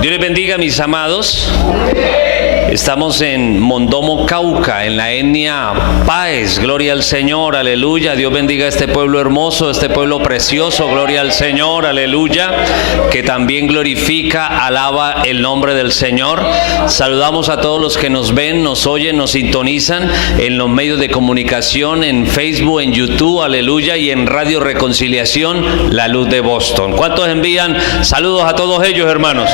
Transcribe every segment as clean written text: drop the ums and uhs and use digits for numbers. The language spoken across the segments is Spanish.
Dios les bendiga, mis amados. Estamos en Mondomo, Cauca, en la etnia Páez. Gloria al Señor, aleluya. Dios bendiga a este pueblo hermoso, este pueblo precioso. Gloria al Señor, aleluya. Que también glorifica, alaba el nombre del Señor. Saludamos a todos los que nos ven, nos oyen, nos sintonizan en los medios de comunicación, en Facebook, en YouTube, aleluya, y en Radio Reconciliación, La Luz de Boston. ¿Cuántos envían saludos a todos ellos, hermanos?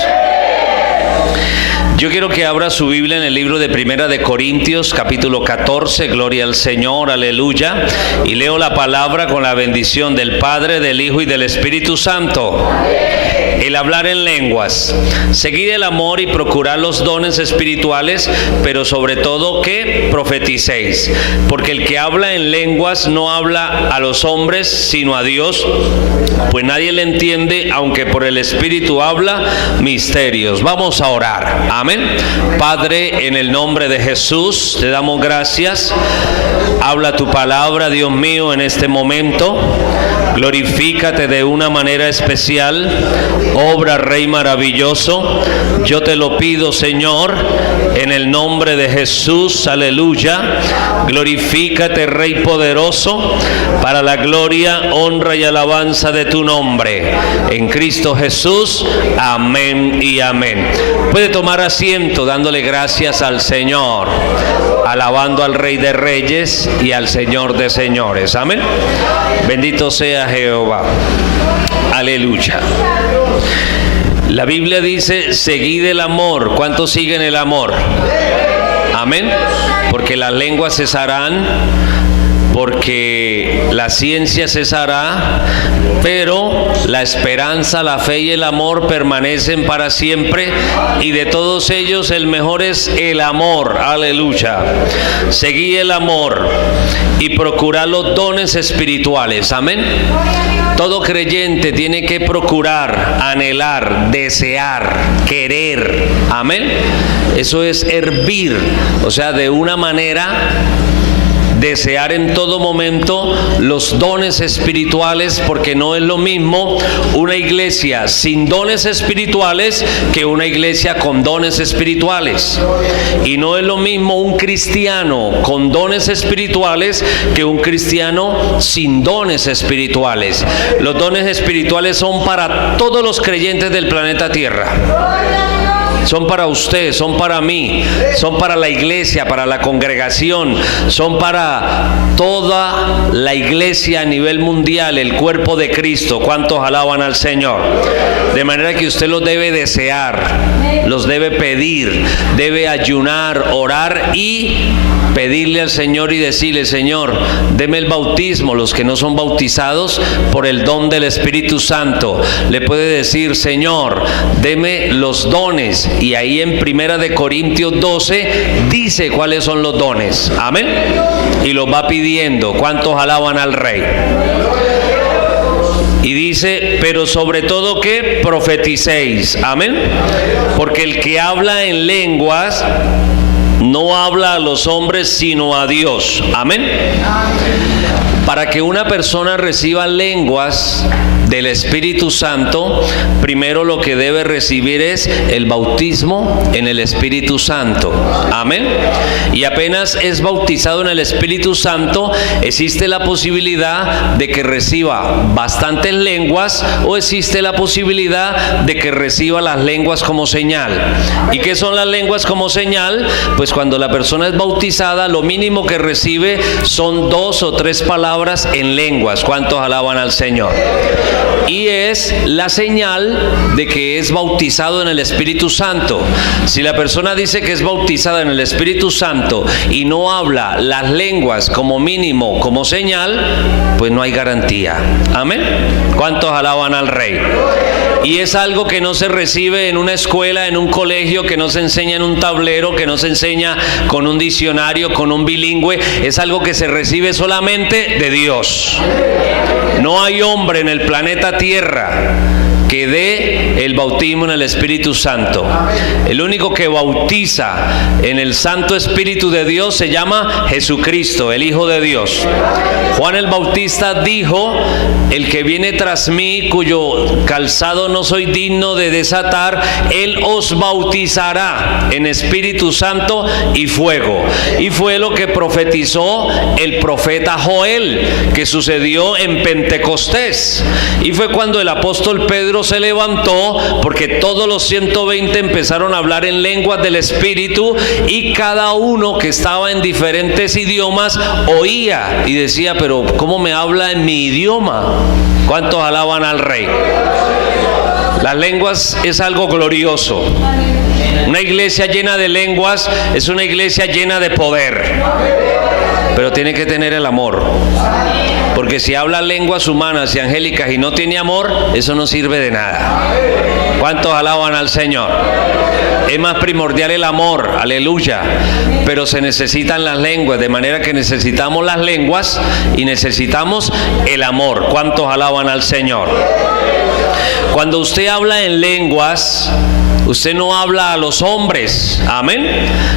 Yo quiero que abra su Biblia en el libro de Primera de Corintios, capítulo 14, gloria al Señor, aleluya, y leo la palabra con la bendición del Padre, del Hijo y del Espíritu Santo. El hablar en lenguas. Seguid el amor y procurad los dones espirituales, pero sobre todo que profeticéis, porque el que habla en lenguas no habla a los hombres, sino a Dios, pues nadie le entiende, aunque por el Espíritu habla misterios. Vamos a orar. Amén. Padre, en el nombre de Jesús, te damos gracias. Habla tu palabra, Dios mío, en este momento. Glorifícate de una manera especial. Obra, Rey maravilloso. Yo te lo pido, Señor, en el nombre de Jesús. Aleluya. Glorifícate, Rey poderoso, para la gloria, honra y alabanza de tu nombre. En Cristo Jesús. Amén y amén. Puede tomar asiento dándole gracias al Señor, alabando al Rey de Reyes y al Señor de Señores. Amén. Bendito sea Jehová. Aleluya. La Biblia dice, seguid el amor. ¿Cuántos siguen el amor? Amén. Porque las lenguas cesarán, porque la ciencia cesará, pero la esperanza, la fe y el amor permanecen para siempre, y de todos ellos el mejor es el amor. Aleluya. Seguid el amor y procurad los dones espirituales. Amén. Todo creyente tiene que procurar, anhelar, desear, querer. Amén. Eso es hervir, o sea, de una manera desear en todo momento los dones espirituales, porque no es lo mismo una iglesia sin dones espirituales que una iglesia con dones espirituales, y no es lo mismo un cristiano con dones espirituales que un cristiano sin dones espirituales. Los dones espirituales son para todos los creyentes del planeta Tierra. Son para usted, son para mí, son para la iglesia, para la congregación, son para toda la iglesia a nivel mundial, el cuerpo de Cristo. ¿Cuántos alaban al Señor? De manera que usted los debe desear, los debe pedir, debe ayunar, orar y pedirle al Señor y decirle: Señor, deme el bautismo. Los que no son bautizados por el don del Espíritu Santo, le puede decir: Señor, deme los dones. Y ahí en Primera de Corintios 12 dice cuáles son los dones. Amén. Y los va pidiendo. ¿Cuántos alaban al Rey? Y dice, pero sobre todo que profeticéis. Amén. Porque el que habla en lenguas no habla a los hombres, sino a Dios. Amén. Para que una persona reciba lenguas del Espíritu Santo, primero lo que debe recibir es el bautismo en el Espíritu Santo. Amén. Y apenas es bautizado en el Espíritu Santo, existe la posibilidad de que reciba bastantes lenguas, o existe la posibilidad de que reciba las lenguas como señal. ¿Y qué son las lenguas como señal? Pues cuando la persona es bautizada, lo mínimo que recibe son 2 o 3 palabras en lenguas. ¿Cuántos alaban al Señor? Y es la señal de que es bautizado en el Espíritu Santo. Si la persona dice que es bautizada en el Espíritu Santo y no habla las lenguas como mínimo, como señal, pues no hay garantía. Amén. ¿Cuántos alaban al Rey? Y es algo que no se recibe en una escuela, en un colegio, que no se enseña en un tablero, que no se enseña con un diccionario, con un bilingüe. Es algo que se recibe solamente de Dios. No hay hombre en el planeta Tierra que dé el bautismo en el Espíritu Santo. El único que bautiza en el Santo Espíritu de Dios se llama Jesucristo, el Hijo de Dios. Juan el Bautista dijo: el que viene tras mí, cuyo calzado no soy digno de desatar, él os bautizará en Espíritu Santo y fuego. Y fue lo que profetizó el profeta Joel, que sucedió en Pentecostés. Y fue cuando el apóstol Pedro se levantó, porque todos los 120 empezaron a hablar en lenguas del Espíritu, y cada uno que estaba en diferentes idiomas oía y decía: pero ¿cómo me habla en mi idioma? ¿Cuántos alaban al Rey? Las lenguas es algo glorioso. Una iglesia llena de lenguas es una iglesia llena de poder, pero tiene que tener el amor. Porque si habla lenguas humanas y angélicas y no tiene amor, eso no sirve de nada. ¿Cuántos alaban al Señor? Es más primordial el amor, aleluya. Pero se necesitan las lenguas, de manera que necesitamos las lenguas y necesitamos el amor. ¿Cuántos alaban al Señor? Cuando usted habla en lenguas, usted no habla a los hombres, amén.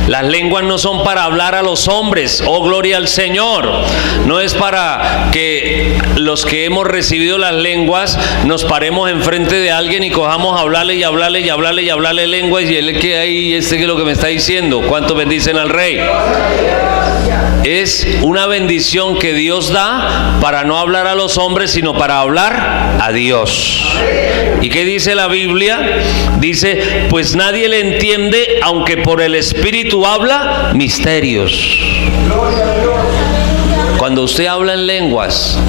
Las lenguas no son para hablar a los hombres, oh gloria al Señor. No es para que los que hemos recibido las lenguas nos paremos enfrente de alguien y cojamos a hablarle y hablarle y hablarle y hablarle lenguas y él que ahí, que es lo que me está diciendo. ¿Cuántos bendicen al Rey? Es una bendición que Dios da para no hablar a los hombres, sino para hablar a Dios. ¿Y qué dice la Biblia? Dice: pues nadie le entiende, aunque por el Espíritu habla misterios. Cuando usted habla en lenguas,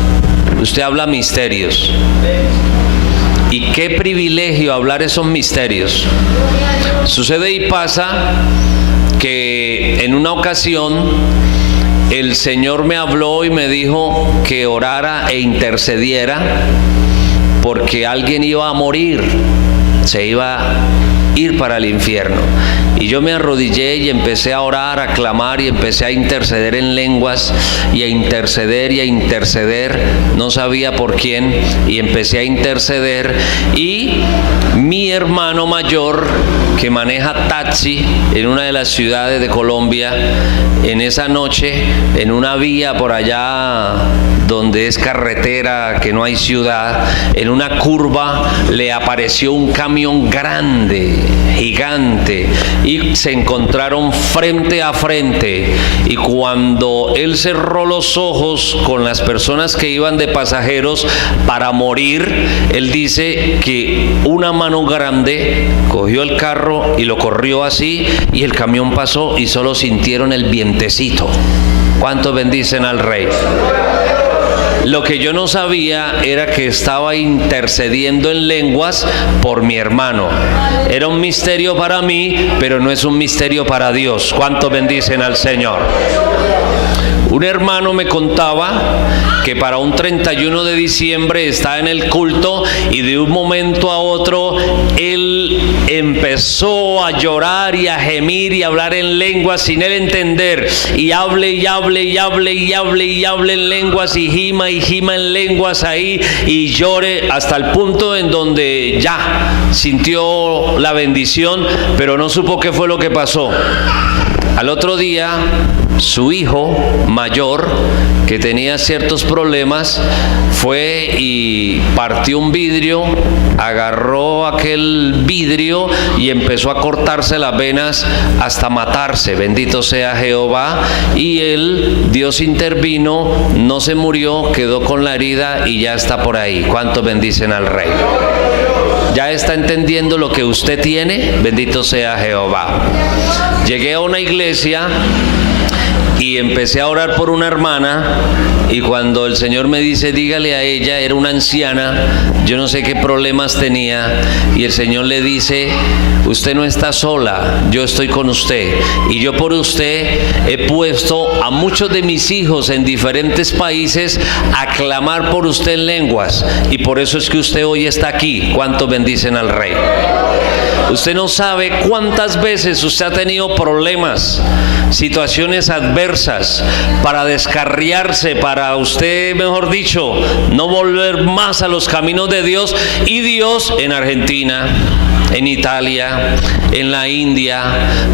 usted habla misterios. Y qué privilegio hablar esos misterios. Sucede y pasa que en una ocasión el Señor me habló y me dijo que orara e intercediera, porque alguien iba a morir, se iba a ir para el infierno. Y yo me arrodillé y empecé a orar, a clamar, y empecé a interceder en lenguas, y a interceder y a interceder. No sabía por quién, y empecé a interceder. Y mi hermano mayor, que maneja taxi en una de las ciudades de Colombia, en esa noche, en una vía por allá donde es carretera, que no hay ciudad, en una curva le apareció un camión grande, gigante, y se encontraron frente a frente. Y cuando él cerró los ojos con las personas que iban de pasajeros para morir, él dice que una mano grande cogió el carro y lo corrió así, y el camión pasó y solo sintieron el vientecito. ¿Cuántos bendicen al Rey? Lo que yo no sabía era que estaba intercediendo en lenguas por mi hermano. Era un misterio para mí, pero no es un misterio para Dios. ¿Cuántos bendicen al Señor? Un hermano me contaba que para un 31 de diciembre está en el culto, y de un momento a otro él empezó a llorar y a gemir y a hablar en lenguas sin él entender, y hable y hable y hable y hable y hable en lenguas, y gima en lenguas ahí, y llore hasta el punto en donde ya sintió la bendición, pero no supo qué fue lo que pasó. Al otro día, su hijo mayor, que tenía ciertos problemas, fue y partió un vidrio, agarró aquel vidrio y empezó a cortarse las venas hasta matarse. Bendito sea Jehová. Y él, Dios intervino, no se murió, quedó con la herida y ya está por ahí. ¿Cuántos bendicen al Rey? ¿Ya está entendiendo lo que usted tiene? Bendito sea Jehová. Llegué a una iglesia y empecé a orar por una hermana, y cuando el Señor me dice dígale a ella, era una anciana, yo no sé qué problemas tenía, y el Señor le dice: usted no está sola, yo estoy con usted, y yo por usted he puesto a muchos de mis hijos en diferentes países a clamar por usted en lenguas, y por eso es que usted hoy está aquí. ¿Cuántos bendicen al Rey? Usted no sabe cuántas veces usted ha tenido problemas, situaciones adversas, para descarriarse, para usted, mejor dicho, no volver más a los caminos de Dios. Y Dios en Argentina, en Italia, en la India,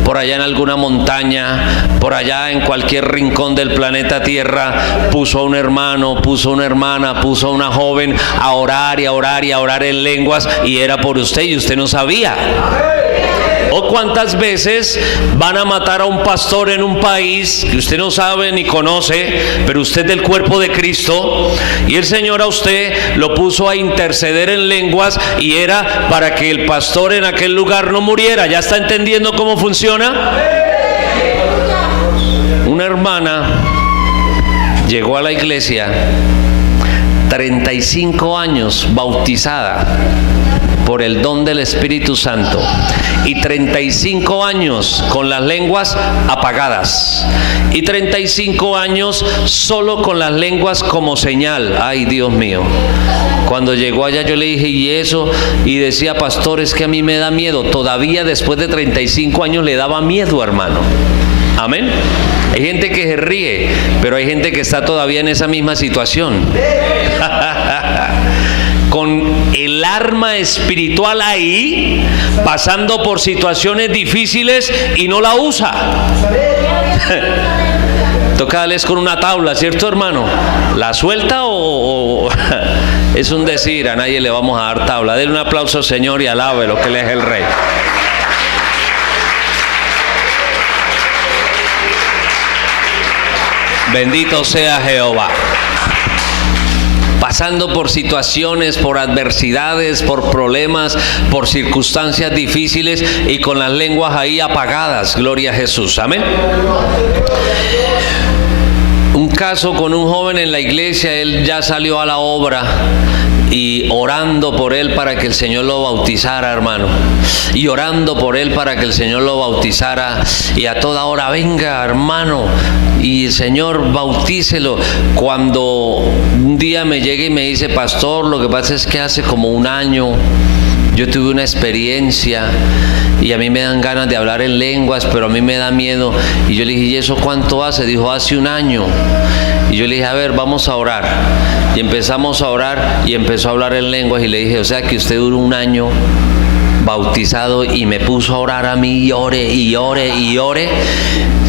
por allá en alguna montaña, por allá en cualquier rincón del planeta Tierra, puso a un hermano, puso a una hermana, puso a una joven a orar y a orar y a orar en lenguas, y era por usted y usted no sabía. ¿O cuántas veces van a matar a un pastor en un país que usted no sabe ni conoce, pero usted es del cuerpo de Cristo, y el Señor a usted lo puso a interceder en lenguas, y era para que el pastor en aquel lugar no muriera? ¿Ya está entendiendo cómo funciona? Una hermana llegó a la iglesia, 35 años bautizada por el don del Espíritu Santo, y 35 años con las lenguas apagadas, y 35 años solo con las lenguas como señal. Ay, Dios mío. Cuando llegó allá yo le dije, ¿y eso? Y decía, pastor, es que a mí me da miedo. Todavía después de 35 años le daba miedo, hermano. Amén. Hay gente que se ríe, pero hay gente que está todavía en esa misma situación. Con el arma espiritual ahí, pasando por situaciones difíciles, y no la usa. Toca darles con una tabla, ¿cierto, hermano? ¿La suelta o es un decir? A nadie le vamos a dar tabla. Denle un aplauso, Señor, y alabe lo que Él es el Rey. Bendito sea Jehová. Pasando por situaciones, por adversidades, por problemas, por circunstancias difíciles, y con las lenguas ahí apagadas. Gloria a Jesús. Amén. Un caso con un joven en la iglesia, él ya salió a la obra, y orando por él para que el Señor lo bautizara, hermano, y orando por él para que el Señor lo bautizara, y a toda hora, venga, hermano, y el Señor bautícelo. Cuando un día me llega y me dice, pastor, lo que pasa es que hace como un año yo tuve una experiencia y a mí me dan ganas de hablar en lenguas, pero a mí me da miedo. Y yo le dije, ¿y eso cuánto hace? Dijo, hace un año. Y yo le dije, a ver, vamos a orar. Y empezamos a orar, y empezó a hablar en lenguas, y le dije, o sea que usted duró un año bautizado, y me puso a orar a mí, y ore, y ore, y ore.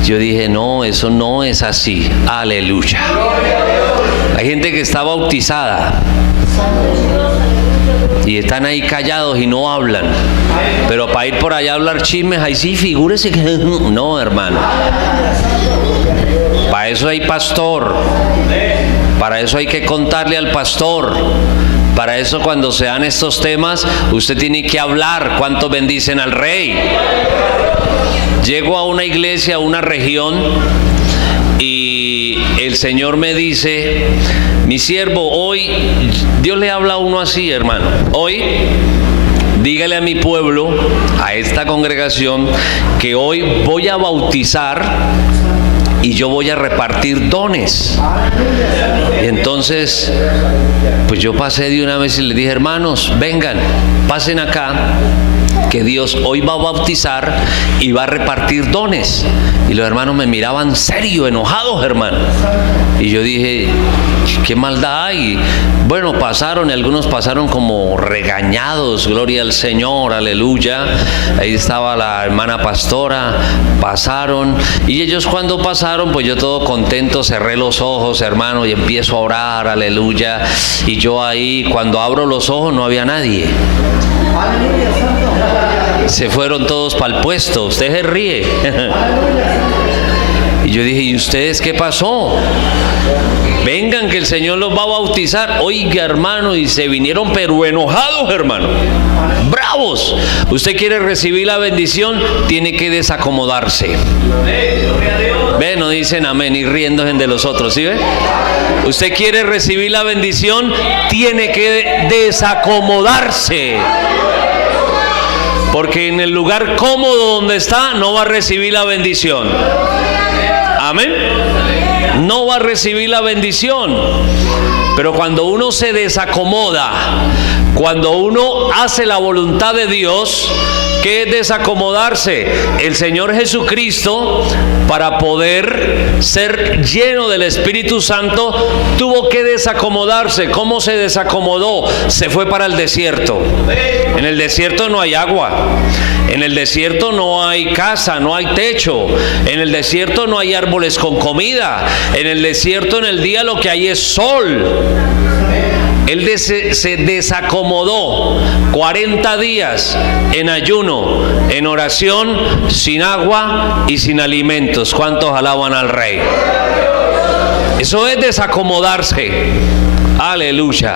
Yo dije, no, eso no es así. Aleluya. Hay gente que está bautizada y están ahí callados y no hablan, pero para ir por allá a hablar chismes, ahí sí, figúrese que no, hermano. Para eso hay pastor, para eso hay que contarle al pastor. Para eso, cuando se dan estos temas, usted tiene que hablar. ¿Cuántos bendicen al Rey? Llego a una iglesia, a una región, y el Señor me dice, mi siervo, hoy, Dios le habla a uno así, hermano, hoy dígale a mi pueblo, a esta congregación, que hoy voy a bautizar y yo voy a repartir dones. Y entonces, pues yo pasé de una vez y le dije, hermanos, vengan, pasen acá, que Dios hoy va a bautizar y va a repartir dones. Y los hermanos me miraban serio, enojados, hermano. Y yo dije, ¿qué maldad hay? Bueno, pasaron, y algunos pasaron como regañados, gloria al Señor, aleluya. Ahí estaba la hermana pastora, pasaron, y ellos cuando pasaron, pues yo todo contento, cerré los ojos, hermano, y empiezo a orar, aleluya. Y yo ahí, cuando abro los ojos, no había nadie. Se fueron todos para el puesto. Usted se ríe. Y yo dije, ¿y ustedes qué pasó? Vengan, que el Señor los va a bautizar. Oiga, hermano, y se vinieron pero enojados, hermano, bravos. Usted quiere recibir la bendición, tiene que desacomodarse. Ve, no dicen amén, y riéndose de los otros, ¿sí ve? Usted quiere recibir la bendición, tiene que desacomodarse. Porque en el lugar cómodo donde está, no va a recibir la bendición. Amén. No va a recibir la bendición. Pero cuando uno se desacomoda, cuando uno hace la voluntad de Dios, ¿Qué es desacomodarse? El Señor Jesucristo, para poder ser lleno del Espíritu Santo, tuvo que desacomodarse. ¿Cómo se desacomodó? Se fue para el desierto. En el desierto no hay agua. En el desierto no hay casa, no hay techo. En el desierto no hay árboles con comida. En el desierto, en el día, lo que hay es sol. Él se desacomodó 40 días en ayuno, en oración, sin agua y sin alimentos. ¿Cuántos alaban al Rey? Eso es desacomodarse. Aleluya.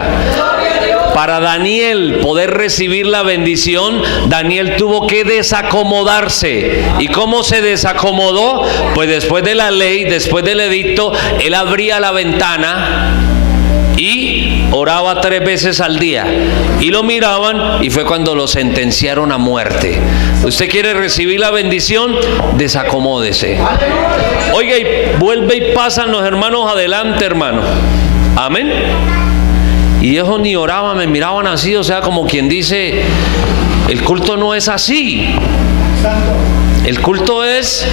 Para Daniel poder recibir la bendición, Daniel tuvo que desacomodarse. ¿Y cómo se desacomodó? Pues después de la ley, después del edicto, él abría la ventana y oraba 3 veces al día. Y lo miraban y fue cuando lo sentenciaron a muerte. ¿Usted quiere recibir la bendición? Desacomódese. Oiga, y vuelve y pasan los hermanos adelante, hermano. Amén. Y ellos ni oraban, me miraban así, o sea, como quien dice, el culto no es así. El culto es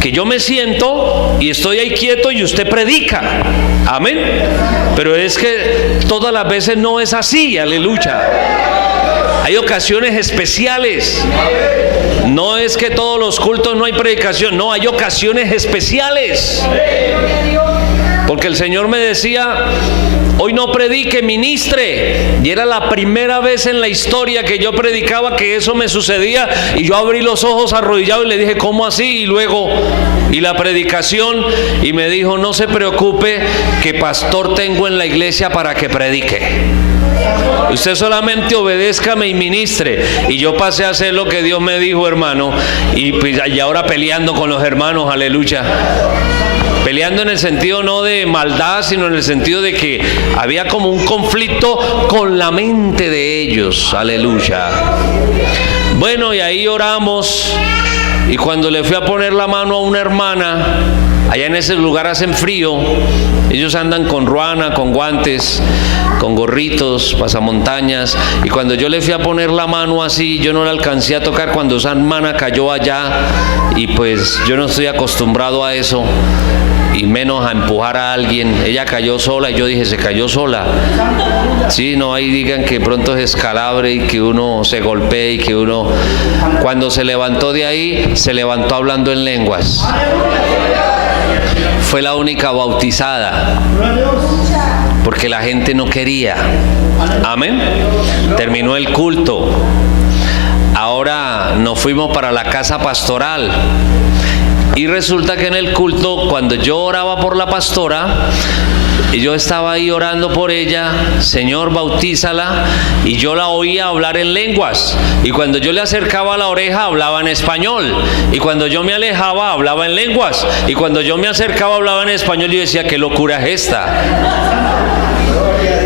que yo me siento y estoy ahí quieto y usted predica. Amén. Pero es que todas las veces no es así, aleluya. Hay ocasiones especiales. No es que todos los cultos no hay predicación, no, hay ocasiones especiales. Porque el Señor me decía, hoy no predique, ministre. Y era la primera vez en la historia que yo predicaba que eso me sucedía. Y yo abrí los ojos arrodillado y le dije, ¿cómo así? Y luego, y la predicación. Y me dijo, no se preocupe, que pastor tengo en la iglesia para que predique. Usted solamente obedézcame y ministre. Y yo pasé a hacer lo que Dios me dijo, hermano. Y ahora peleando con los hermanos, aleluya. Peleando en el sentido no de maldad, sino en el sentido de que había como un conflicto con la mente de ellos. Aleluya. Bueno, y ahí oramos. Y cuando le fui a poner la mano a una hermana, allá en ese lugar hacen frío. Ellos andan con ruana, con guantes, con gorritos, pasamontañas. Y cuando yo le fui a poner la mano así, yo no la alcancé a tocar cuando esa hermana cayó allá. Y pues yo no estoy acostumbrado a eso. Y menos a empujar a alguien. Ella cayó sola y yo dije, ¿se cayó sola? Sí, no, ahí digan que pronto es escalabre y que uno se golpee y que uno... Cuando se levantó de ahí, se levantó hablando en lenguas. Fue la única bautizada. Porque la gente no quería. Amén. Terminó el culto. Ahora nos fuimos para la casa pastoral. Y resulta que en el culto, cuando yo oraba por la pastora, y yo estaba ahí orando por ella, Señor, bautízala, y yo la oía hablar en lenguas. Y cuando yo le acercaba la oreja, hablaba en español. Y cuando yo me alejaba, hablaba en lenguas. Y cuando yo me acercaba, hablaba en español. Y yo decía, ¿qué locura es esta?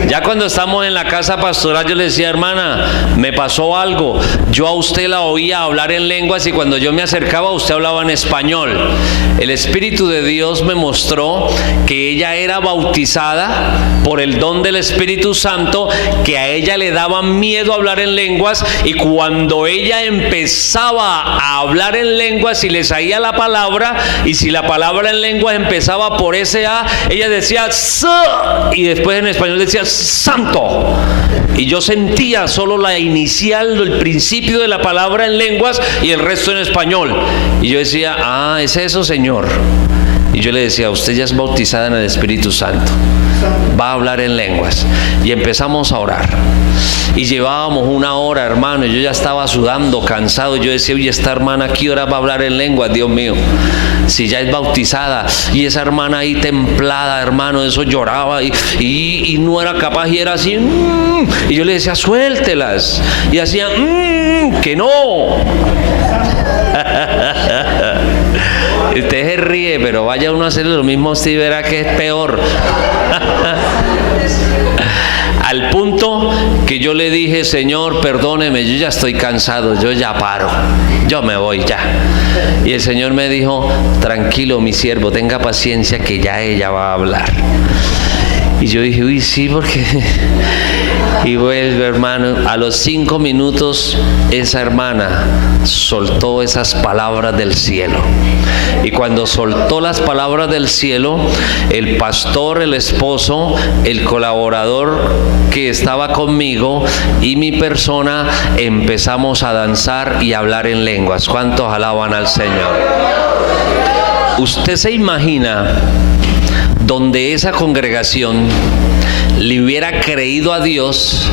Ya cuando estamos en la casa pastoral, yo le decía, hermana, me pasó algo. Yo a usted la oía hablar en lenguas y cuando yo me acercaba, usted hablaba en español. El Espíritu de Dios me mostró que ella era bautizada por el don del Espíritu Santo, que a ella le daba miedo hablar en lenguas, y cuando ella empezaba a hablar en lenguas y le salía la palabra, y si la palabra en lenguas empezaba por ese A, ella decía y después en español decía santo. Y yo sentía solo la inicial, el principio de la palabra en lenguas y el resto en español. Y yo decía, ah, es eso, Señor. Y yo le decía, usted ya es bautizada en el Espíritu Santo, va a hablar en lenguas. Y empezamos a orar. Y llevábamos 1 hora, hermano, y yo ya estaba sudando, cansado. Yo decía, oye, esta hermana, ¿a qué hora va a hablar en lenguas? Dios mío, si ya es bautizada. Y esa hermana ahí templada, hermano, eso lloraba y no era capaz, y era así. Y yo le decía, suéltelas. Y hacía, que no. Usted se ríe, pero vaya uno a hacer lo mismo, usted verá que es peor. Al punto que yo le dije, Señor, perdóneme, yo ya estoy cansado, yo ya paro, yo me voy ya. Y el Señor me dijo, tranquilo, mi siervo, tenga paciencia, que ya ella va a hablar. Y yo dije, uy, sí, porque Y vuelve, hermano. A los 5 minutos esa hermana soltó esas palabras del cielo. Y cuando soltó las palabras del cielo, el pastor, el esposo, el colaborador que estaba conmigo y mi persona empezamos a danzar y a hablar en lenguas. ¿Cuántos alaban al Señor? ¿Usted se imagina donde esa congregación le hubiera creído a Dios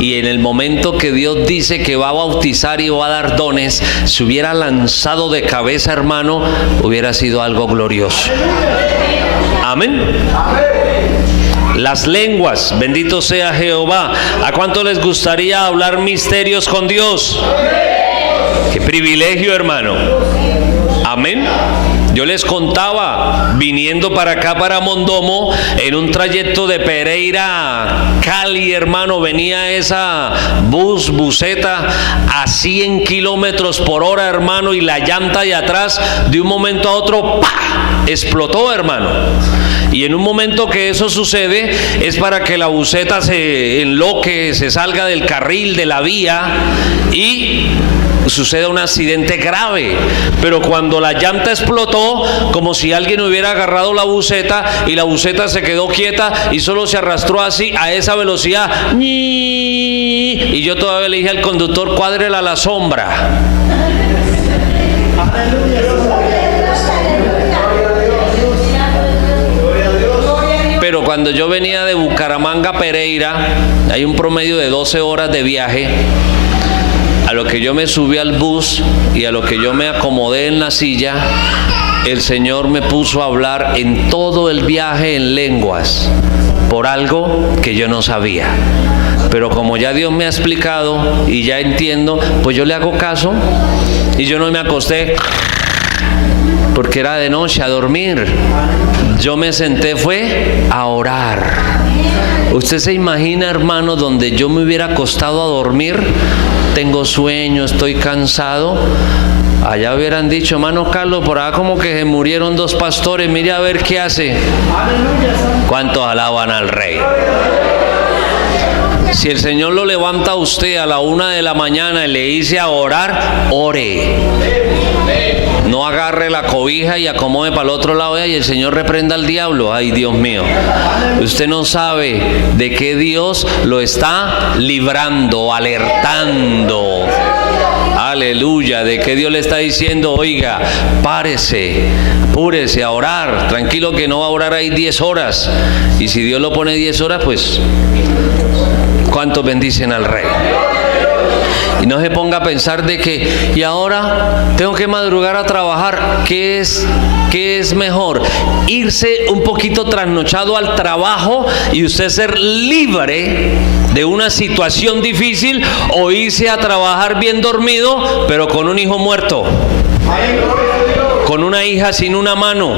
y en el momento que Dios dice que va a bautizar y va a dar dones, se hubiera lanzado de cabeza, hermano? Hubiera sido algo glorioso. Amén. Las lenguas, bendito sea Jehová. ¿A cuánto les gustaría hablar misterios con Dios? Qué privilegio, hermano. Amén. Yo les contaba, viniendo para acá, para Mondomo, en un trayecto de Pereira a Cali, hermano, venía esa buseta a 100 kilómetros por hora, hermano, y la llanta de atrás, de un momento a otro, ¡pah!, explotó, hermano. Y en un momento que eso sucede, es para que la buseta se enloque, se salga del carril, de la vía, y sucede un accidente grave. Pero cuando la llanta explotó, como si alguien hubiera agarrado la buseta y la buseta se quedó quieta y solo se arrastró así a esa velocidad. Y yo todavía le dije al conductor: cuádrela a la sombra. Pero cuando yo venía de Bucaramanga a Pereira, hay un promedio de 12 horas de viaje. A lo que yo me subí al bus y a lo que yo me acomodé en la silla, el Señor me puso a hablar en todo el viaje en lenguas, por algo que yo no sabía. Pero como ya Dios me ha explicado y ya entiendo, pues yo le hago caso. Y yo no me acosté porque era de noche, a dormir. Yo me senté fue a orar. ¿Usted se imagina, hermano, donde yo me hubiera acostado a dormir? Tengo sueño, estoy cansado. Allá hubieran dicho: hermano Carlos, por acá como que se murieron 2 pastores, mire a ver qué hace. ¿Cuántos alaban al Rey? Si el Señor lo levanta a usted a la 1 de la mañana y le dice a orar, ore. No agarre la cobija y acomode para el otro lado y el Señor reprenda al diablo. Ay, Dios mío. Usted no sabe de qué Dios lo está librando, alertando. Aleluya. De qué Dios le está diciendo: oiga, párese, púrese a orar. Tranquilo que no va a orar ahí 10 horas. Y si Dios lo pone 10 horas, pues ¿cuántos bendicen al Rey? Y no se ponga a pensar de que, y ahora tengo que madrugar a trabajar. ¿Qué es mejor? Irse un poquito trasnochado al trabajo y usted ser libre de una situación difícil, o irse a trabajar bien dormido, pero con un hijo muerto, con una hija sin una mano,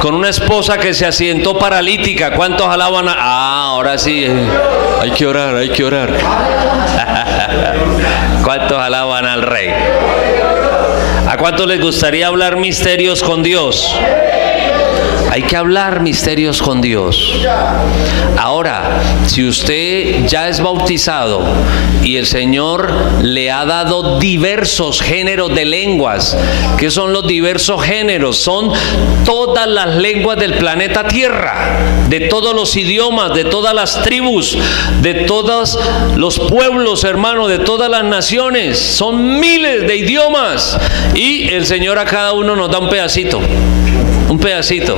con una esposa que se accidentó paralítica. ¿Cuántos alaban? Ahora sí, hay que orar, hay que orar. ¿Cuántos alaban al Rey? ¿A cuántos les gustaría hablar misterios con Dios? Hay que hablar misterios con Dios. Ahora, si usted ya es bautizado y el Señor le ha dado diversos géneros de lenguas, ¿qué son los diversos géneros? Son todas las lenguas del planeta Tierra, de todos los idiomas, de todas las tribus, de todos los pueblos, hermano, de todas las naciones. Son miles de idiomas y el Señor a cada uno nos da un pedacito. Un pedacito.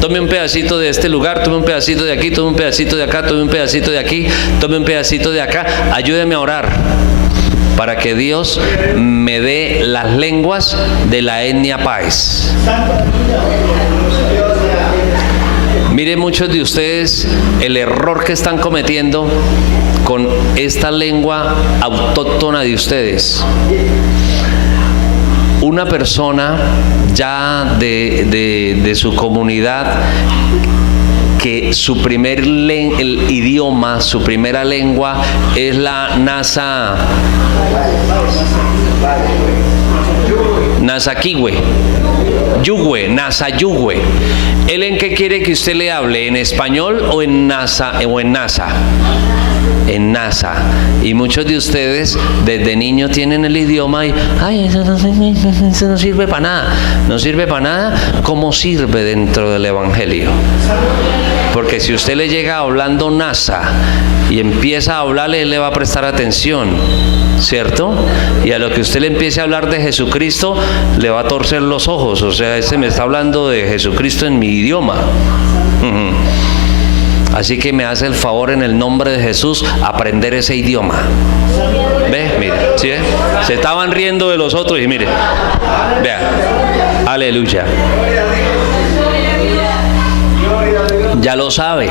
Tome un pedacito de este lugar, tome un pedacito de aquí, tome un pedacito de acá, tome un pedacito de aquí, tome un pedacito de acá. Ayúdeme a orar para que Dios me dé las lenguas de la etnia Páez. Mire, muchos de ustedes el error que están cometiendo con esta lengua autóctona de ustedes. Una persona ya de su comunidad que su primer idioma, su primera lengua es la Nasayugüe. ¿Él en qué quiere que usted le hable? ¿En español o en Nasa? NASA. Y muchos de ustedes desde niños tienen el idioma y, ay, eso no sirve para nada. No sirve para nada. ¿Cómo sirve dentro del Evangelio? Porque si usted le llega hablando NASA y empieza a hablarle, él le va a prestar atención, ¿cierto? Y a lo que usted le empiece a hablar de Jesucristo, le va a torcer los ojos. O sea, ese me está hablando de Jesucristo en mi idioma. Así que me hace el favor, en el nombre de Jesús, aprender ese idioma. ¿Ve? Mire, ¿sí ve? Se estaban riendo de los otros y mire, vea, aleluya. Ya lo sabe,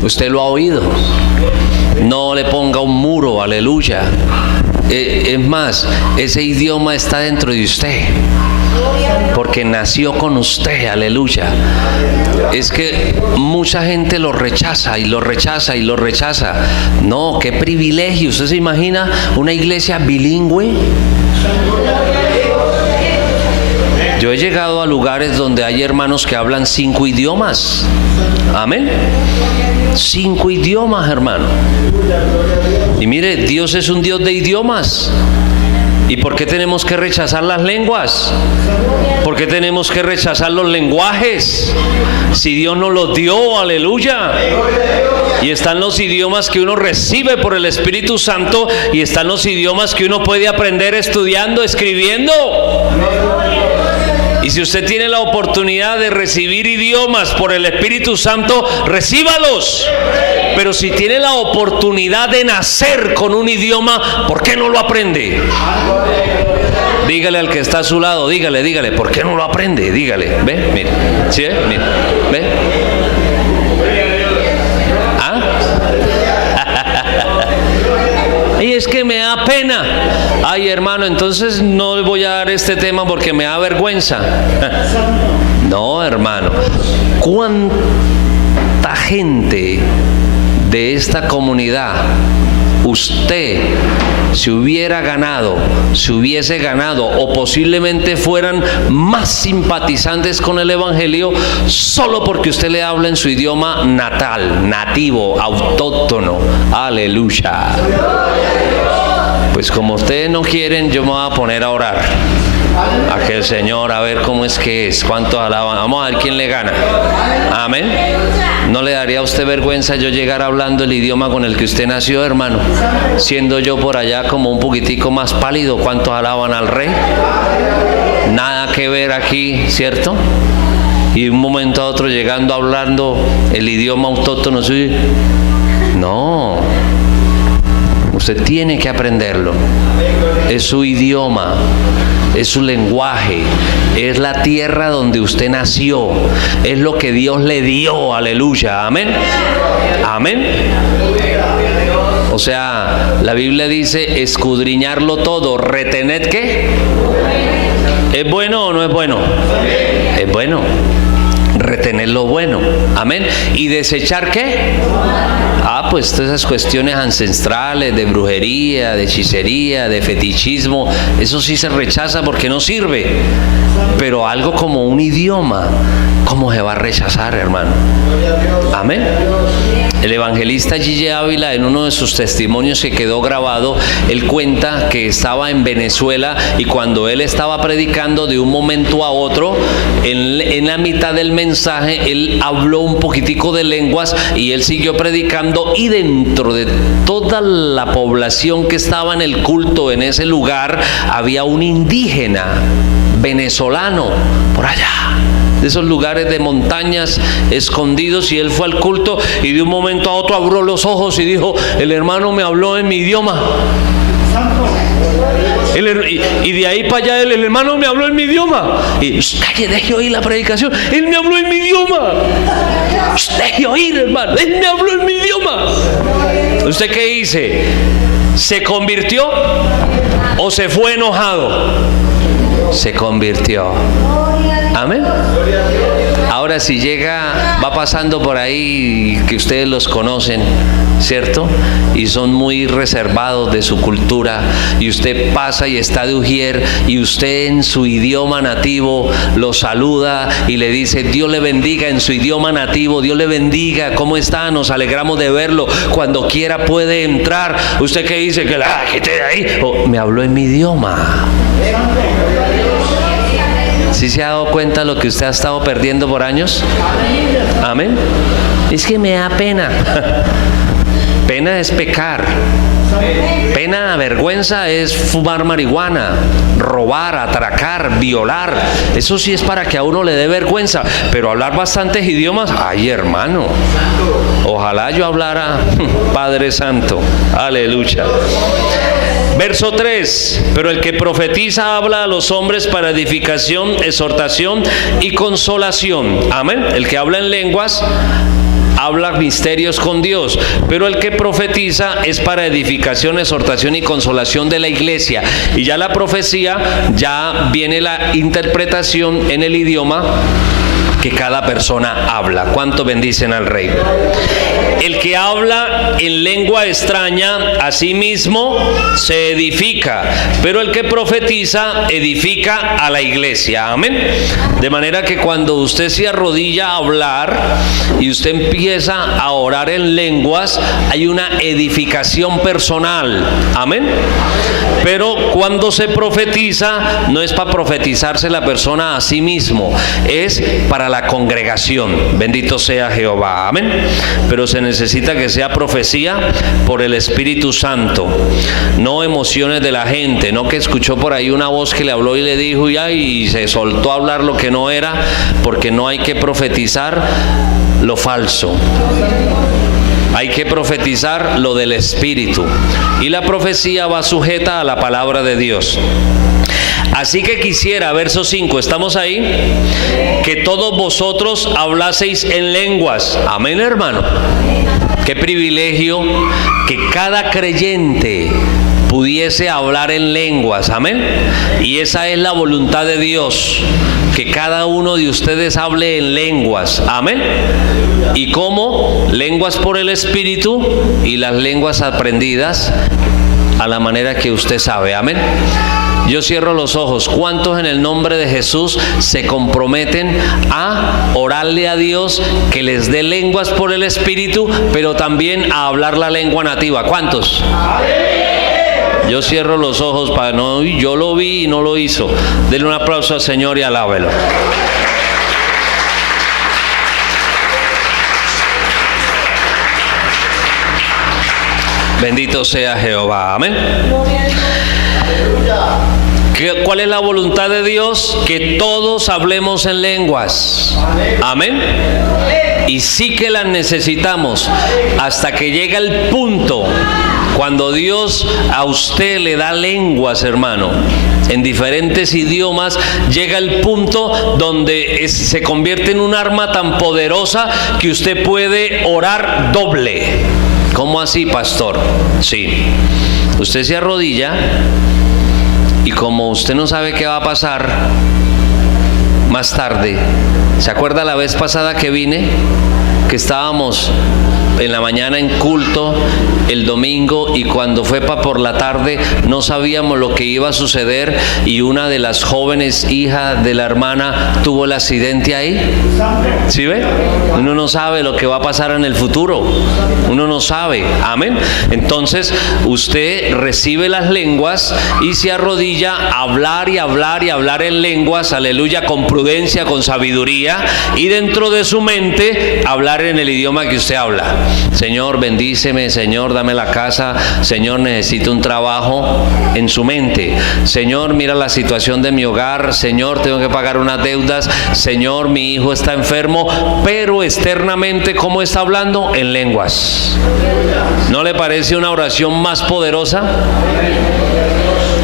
usted lo ha oído. No le ponga un muro, aleluya. Es más, ese idioma está dentro de usted, porque nació con usted, aleluya. Es que mucha gente lo rechaza y lo rechaza y lo rechaza. No, qué privilegio. ¿Usted se imagina una iglesia bilingüe? Yo he llegado a lugares donde hay hermanos que hablan 5 idiomas. Amén. 5 idiomas, hermano. Y mire, Dios es un Dios de idiomas. ¿Y por qué tenemos que rechazar las lenguas? ¿Por qué tenemos que rechazar los lenguajes? Si Dios nos los dio, aleluya. Y están los idiomas que uno recibe por el Espíritu Santo, y están los idiomas que uno puede aprender estudiando, escribiendo. Y si usted tiene la oportunidad de recibir idiomas por el Espíritu Santo, recíbalos. Pero si tiene la oportunidad de nacer con un idioma, ¿por qué no lo aprende? Dígale al que está a su lado, dígale, ¿por qué no lo aprende? Dígale, ¿ve? Mire, ¿sí ve? Mire, ¿ve? ¿Ah? Y es que me da pena. Ay, hermano, entonces no voy a dar este tema porque me da vergüenza. No, hermano. ¿Cuánta gente de esta comunidad usted se hubiese ganado, o posiblemente fueran más simpatizantes con el Evangelio solo porque usted le habla en su idioma natal, nativo, autóctono? Aleluya. Pues como ustedes no quieren, yo me voy a poner a orar a que el Señor, a ver cómo es que es, cuántos alaban. Vamos a ver quién le gana. Amén. ¿No le daría a usted vergüenza yo llegar hablando el idioma con el que usted nació, hermano? Siendo yo por allá como un poquitico más pálido. ¿Cuántos alaban al Rey? Nada que ver aquí, ¿cierto? Y de un momento a otro llegando hablando el idioma autóctono. ¿Sí? No. Usted tiene que aprenderlo. Es su idioma, es su lenguaje, es la tierra donde usted nació, es lo que Dios le dio, aleluya, amén, amén. O sea, la Biblia dice escudriñarlo todo, retened ¿qué? ¿Es bueno o no es bueno? Es bueno. Retener lo bueno, amén. ¿Y desechar qué? Pues todas esas cuestiones ancestrales de brujería, de hechicería, de fetichismo, eso sí se rechaza porque no sirve. Pero algo como un idioma, ¿cómo se va a rechazar, hermano? Amén. El evangelista Gille Ávila, en uno de sus testimonios que quedó grabado, él cuenta que estaba en Venezuela y cuando él estaba predicando, de un momento a otro, en la mitad del mensaje, él habló un poquitico de lenguas y él siguió predicando, y dentro de toda la población que estaba en el culto en ese lugar, había un indígena venezolano por allá, de esos lugares de montañas escondidos, y él fue al culto y de un momento a otro abrió los ojos y dijo: el hermano me habló en mi idioma. Y de ahí para allá el hermano me habló en mi idioma. Y calle, deje oír la predicación. Él me habló en mi idioma. Deje oír, hermano. Él me habló en mi idioma. ¿Usted qué dice? ¿Se convirtió o se fue enojado? Se convirtió. Amén. Ahora Ahora, si llega, va pasando por ahí, que ustedes los conocen, ¿cierto? Y son muy reservados de su cultura, y usted pasa y está de ujier, y usted en su idioma nativo lo saluda y le dice: Dios le bendiga, en su idioma nativo, Dios le bendiga, ¿cómo está? Nos alegramos de verlo, cuando quiera puede entrar. ¿Usted qué dice? Que la gente de ahí, me habló en mi idioma. ¿Sí se ha dado cuenta de lo que usted ha estado perdiendo por años? Amén. Es que me da pena. Pena es pecar. Pena, vergüenza es fumar marihuana, robar, atracar, violar. Eso sí es para que a uno le dé vergüenza. Pero hablar bastantes idiomas, ay, hermano, ojalá yo hablara, Padre Santo. Aleluya. Verso 3: pero el que profetiza habla a los hombres para edificación, exhortación y consolación. Amén. El que habla en lenguas habla misterios con Dios, pero el que profetiza es para edificación, exhortación y consolación de la iglesia. Y ya la profecía, ya viene la interpretación en el idioma que cada persona habla. ¿Cuánto bendicen al Rey? El que habla en lengua extraña a sí mismo se edifica, pero el que profetiza edifica a la iglesia. Amén. De manera que cuando usted se arrodilla a hablar y usted empieza a orar en lenguas, hay una edificación personal. Amén. Pero cuando se profetiza, no es para profetizarse la persona a sí mismo, es para la congregación. Bendito sea Jehová. Amén. Pero se necesita que sea profecía por el Espíritu Santo, no emociones de la gente, no que escuchó por ahí una voz que le habló y le dijo y se soltó a hablar lo que no era, porque no hay que profetizar lo falso. Hay que profetizar lo del Espíritu, y la profecía va sujeta a la palabra de Dios. Así que quisiera, verso 5, ¿estamos ahí? Que todos vosotros hablaseis en lenguas. Amén, hermano. Qué privilegio que cada creyente pudiese hablar en lenguas. Amén. Y esa es la voluntad de Dios, que cada uno de ustedes hable en lenguas. Amén. ¿Y cómo? Lenguas por el Espíritu, y las lenguas aprendidas a la manera que usted sabe. Amén. Yo cierro los ojos. ¿Cuántos en el nombre de Jesús se comprometen a orarle a Dios que les dé lenguas por el Espíritu, pero también a hablar la lengua nativa? ¿Cuántos? Yo cierro los ojos para no, yo lo vi y no lo hizo. Denle un aplauso al Señor y alábelo. Bendito sea Jehová. Amén. ¿Cuál es la voluntad de Dios? Que todos hablemos en lenguas. Amén. Y sí que las necesitamos, hasta que llega el punto cuando Dios a usted le da lenguas, hermano, en diferentes idiomas. Llega el punto donde se convierte en un arma tan poderosa que usted puede orar doble. ¿Cómo así, pastor? Sí. Usted se arrodilla, y como usted no sabe qué va a pasar más tarde, ¿se acuerda la vez pasada que vine? Que estábamos en la mañana en culto, el domingo, y cuando fue por la tarde no sabíamos lo que iba a suceder, y una de las jóvenes, hija de la hermana, tuvo el accidente ahí. ¿Sí ve? Uno no sabe lo que va a pasar en el futuro. Uno no sabe. Amén. Entonces usted recibe las lenguas y se arrodilla a hablar y hablar y hablar en lenguas. Aleluya. Con prudencia, con sabiduría, y dentro de su mente hablar en el idioma que usted habla. Señor, bendíceme. Señor, dame la casa. Señor, necesito un trabajo. En su mente. Señor, mira la situación de mi hogar. Señor, tengo que pagar unas deudas. Señor, mi hijo está enfermo. Pero externamente, ¿cómo está hablando? En lenguas. ¿No le parece una oración más poderosa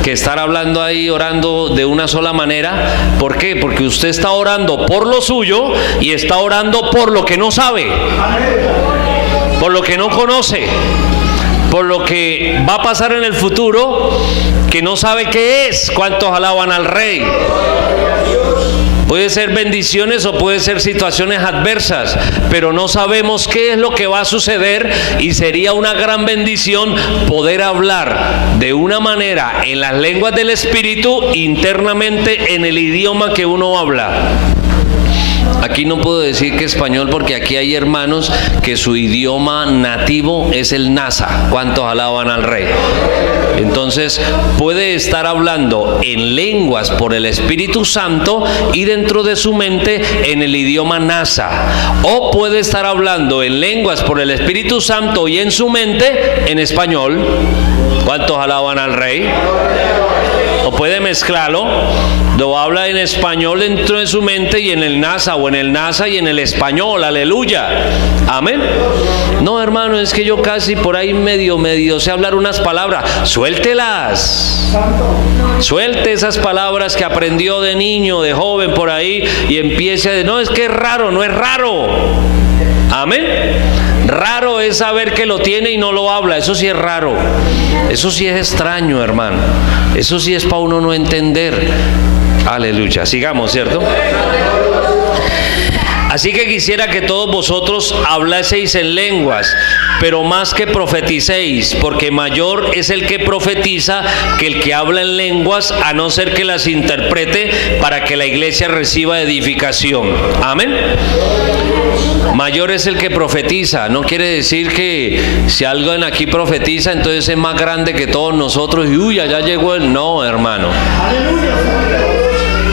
que estar hablando ahí, orando de una sola manera? ¿Por qué? Porque usted está orando por lo suyo y está orando por lo que no sabe, por lo que no conoce, por lo que va a pasar en el futuro, que no sabe qué es. ¿Cuántos alaban al Rey? Puede puede ser bendiciones o puede ser situaciones adversas, pero no sabemos qué es lo que va a suceder, y sería una gran bendición poder hablar de una manera en las lenguas del Espíritu internamente en el idioma que uno habla. Aquí no puedo decir que español, porque aquí hay hermanos que su idioma nativo es el nasa. ¿Cuántos alaban al Rey? Entonces puede estar hablando en lenguas por el Espíritu Santo y dentro de su mente en el idioma nasa, o puede estar hablando en lenguas por el Espíritu Santo y en su mente en español. ¿Cuántos alaban al Rey? O puede mezclarlo, lo habla en español dentro de su mente y en el nasa, o en el nasa y en el español. Aleluya, amén. No, hermano, es que yo casi por ahí medio sé hablar unas palabras. Suéltelas, suelte esas palabras que aprendió de niño, de joven por ahí, y empiece a decir, no, es que es raro. No es raro, amén. Raro es saber que lo tiene y no lo habla. Eso sí es raro, eso sí es extraño, hermano. Eso sí es para uno no entender. Aleluya, sigamos, ¿cierto? Así que quisiera que todos vosotros hablaseis en lenguas, pero más que profeticéis, porque mayor es el que profetiza que el que habla en lenguas, a no ser que las interprete para que la iglesia reciba edificación. Amén. Mayor es el que profetiza. No quiere decir que si alguien aquí profetiza, entonces es más grande que todos nosotros y uy, allá llegó él. No, hermano.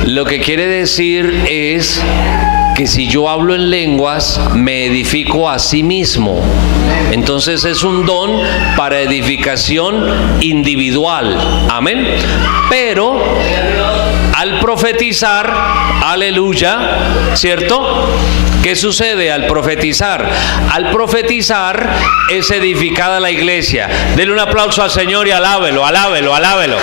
Lo que quiere decir es que si yo hablo en lenguas, me edifico a sí mismo. Entonces es un don para edificación individual. Amén. Pero al profetizar, aleluya, ¿cierto? ¿Qué sucede al profetizar? Al profetizar es edificada la iglesia. Denle un aplauso al Señor y alábelo, alábelo, alábelo.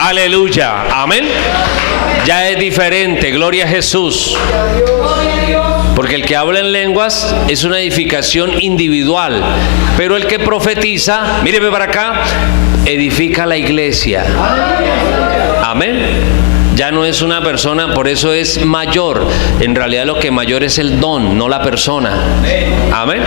Aleluya, amén. Ya es diferente, gloria a Jesús. Porque el que habla en lenguas es una edificación individual, pero el que profetiza, míreme para acá, edifica la iglesia. Amén. Ya no es una persona, por eso es mayor. En realidad lo que mayor es el don, no la persona. Amén.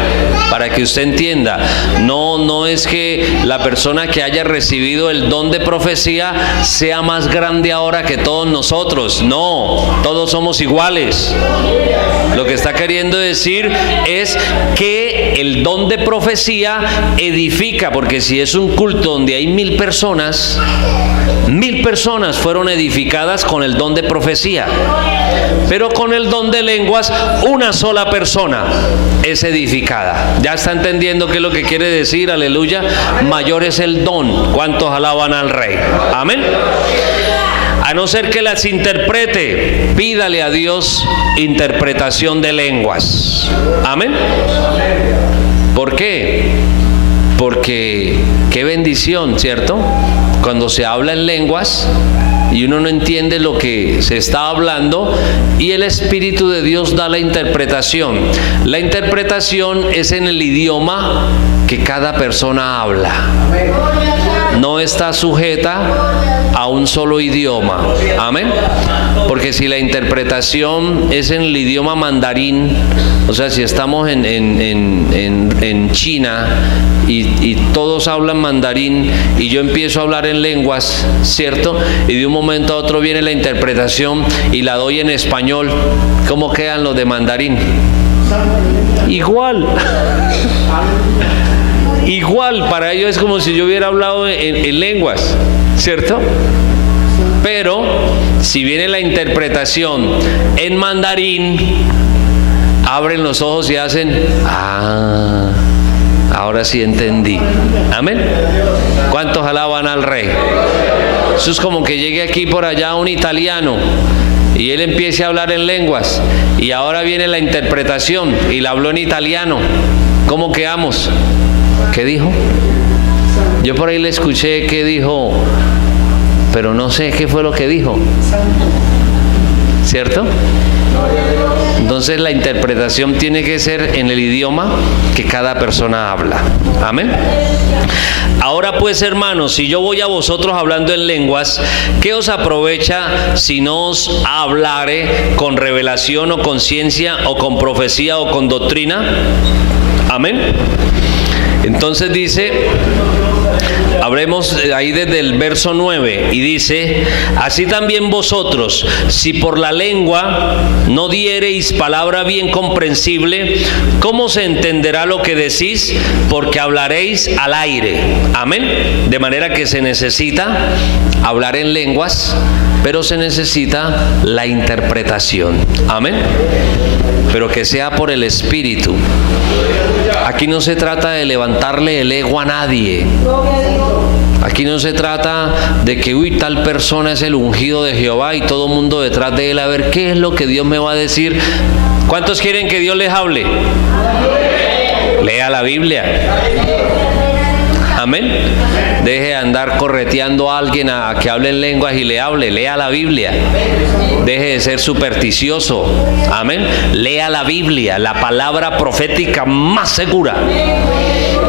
Para que usted entienda, no es que la persona que haya recibido el don de profecía sea más grande ahora que todos nosotros. No, todos somos iguales. Lo que está queriendo decir es que el don de profecía edifica, porque si es un culto donde hay 1000 personas, 1000 personas fueron edificadas con el don de profecía. Pero con el don de lenguas, una sola persona es edificada. ¿Ya está entendiendo qué es lo que quiere decir? Aleluya. Mayor es el don. ¿Cuántos alaban al Rey? Amén. A no ser que las interprete, pídale a Dios interpretación de lenguas. Amén. ¿Por qué? Porque qué bendición, ¿cierto? Cuando se habla en lenguas y uno no entiende lo que se está hablando y el Espíritu de Dios da la interpretación. La interpretación es en el idioma que cada persona habla. No está sujeta a un solo idioma. Amén. Porque si la interpretación es en el idioma mandarín, o sea, si estamos en China y todos hablan mandarín y yo empiezo a hablar en lenguas, ¿cierto? Y de un momento a otro viene la interpretación y la doy en español, ¿cómo quedan los de mandarín? Igual. Igual, para ellos es como si yo hubiera hablado en lenguas, ¿cierto? Pero si viene la interpretación en mandarín, abren los ojos y hacen, ahora sí entendí. Amén. ¿Cuántos alaban al Rey? Eso es como que llegue aquí por allá un italiano y él empiece a hablar en lenguas y ahora viene la interpretación y la habló en italiano. ¿Cómo quedamos? ¿Qué dijo? Yo por ahí le escuché que dijo, pero no sé qué fue lo que dijo. ¿Cierto? Entonces la interpretación tiene que ser en el idioma que cada persona habla. Amén. Ahora pues, hermanos, si yo voy a vosotros hablando en lenguas, ¿qué os aprovecha si no os hablare con revelación o con ciencia o con profecía o con doctrina? Amén. Entonces dice, hablemos ahí desde el verso 9, y dice: así también vosotros, si por la lengua no diereis palabra bien comprensible, ¿cómo se entenderá lo que decís? Porque hablaréis al aire. Amén. De manera que se necesita hablar en lenguas, pero se necesita la interpretación. Amén. Pero que sea por el Espíritu. Aquí no se trata de levantarle el ego a nadie. Aquí no se trata de que, tal persona es el ungido de Jehová y todo el mundo detrás de él a ver qué es lo que Dios me va a decir. ¿Cuántos quieren que Dios les hable? Lea la Biblia. Amén. Deje de andar correteando a alguien a que hable en lenguas y le hable. Lea la Biblia. Deje de ser supersticioso. Amén. Lea la Biblia, la palabra profética más segura.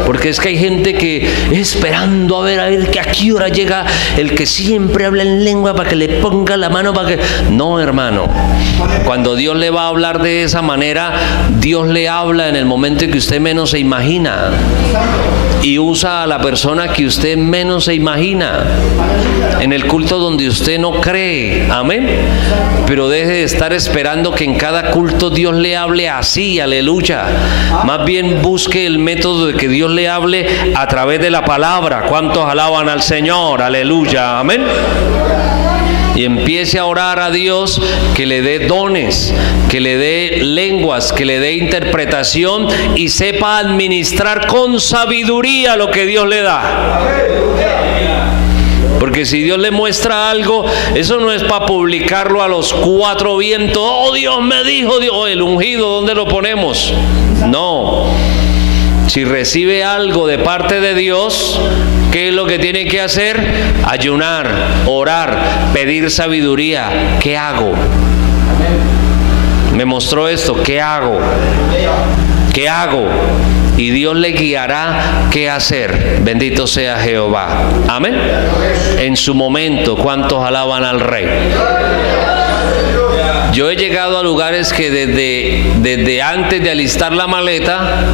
Porque es que hay gente que esperando a ver que a qué hora llega el que siempre habla en lengua para que le ponga la mano para que... No, hermano. Cuando Dios le va a hablar de esa manera, Dios le habla en el momento en que usted menos se imagina. Y usa a la persona que usted menos se imagina. En el culto donde usted no cree. Amén. Pero deje de estar esperando que en cada culto Dios le hable así. Aleluya. Más bien busque el método de que Dios le hable a través de la palabra. ¿Cuántos alaban al Señor? Aleluya. Amén. Y empiece a orar a Dios que le dé dones, que le dé lenguas, que le dé interpretación y sepa administrar con sabiduría lo que Dios le da. Porque si Dios le muestra algo, eso no es para publicarlo a los cuatro vientos. Oh, Dios me dijo, Dios, el ungido, ¿dónde lo ponemos? No. Si recibe algo de parte de Dios, ¿qué es lo que tiene que hacer? Ayunar, orar, pedir sabiduría. ¿Qué hago? Me mostró esto. ¿Qué hago? ¿Qué hago? Y Dios le guiará qué hacer. Bendito sea Jehová. Amén. En su momento, ¿cuántos alaban al Rey? Yo he llegado a lugares que desde antes de alistar la maleta,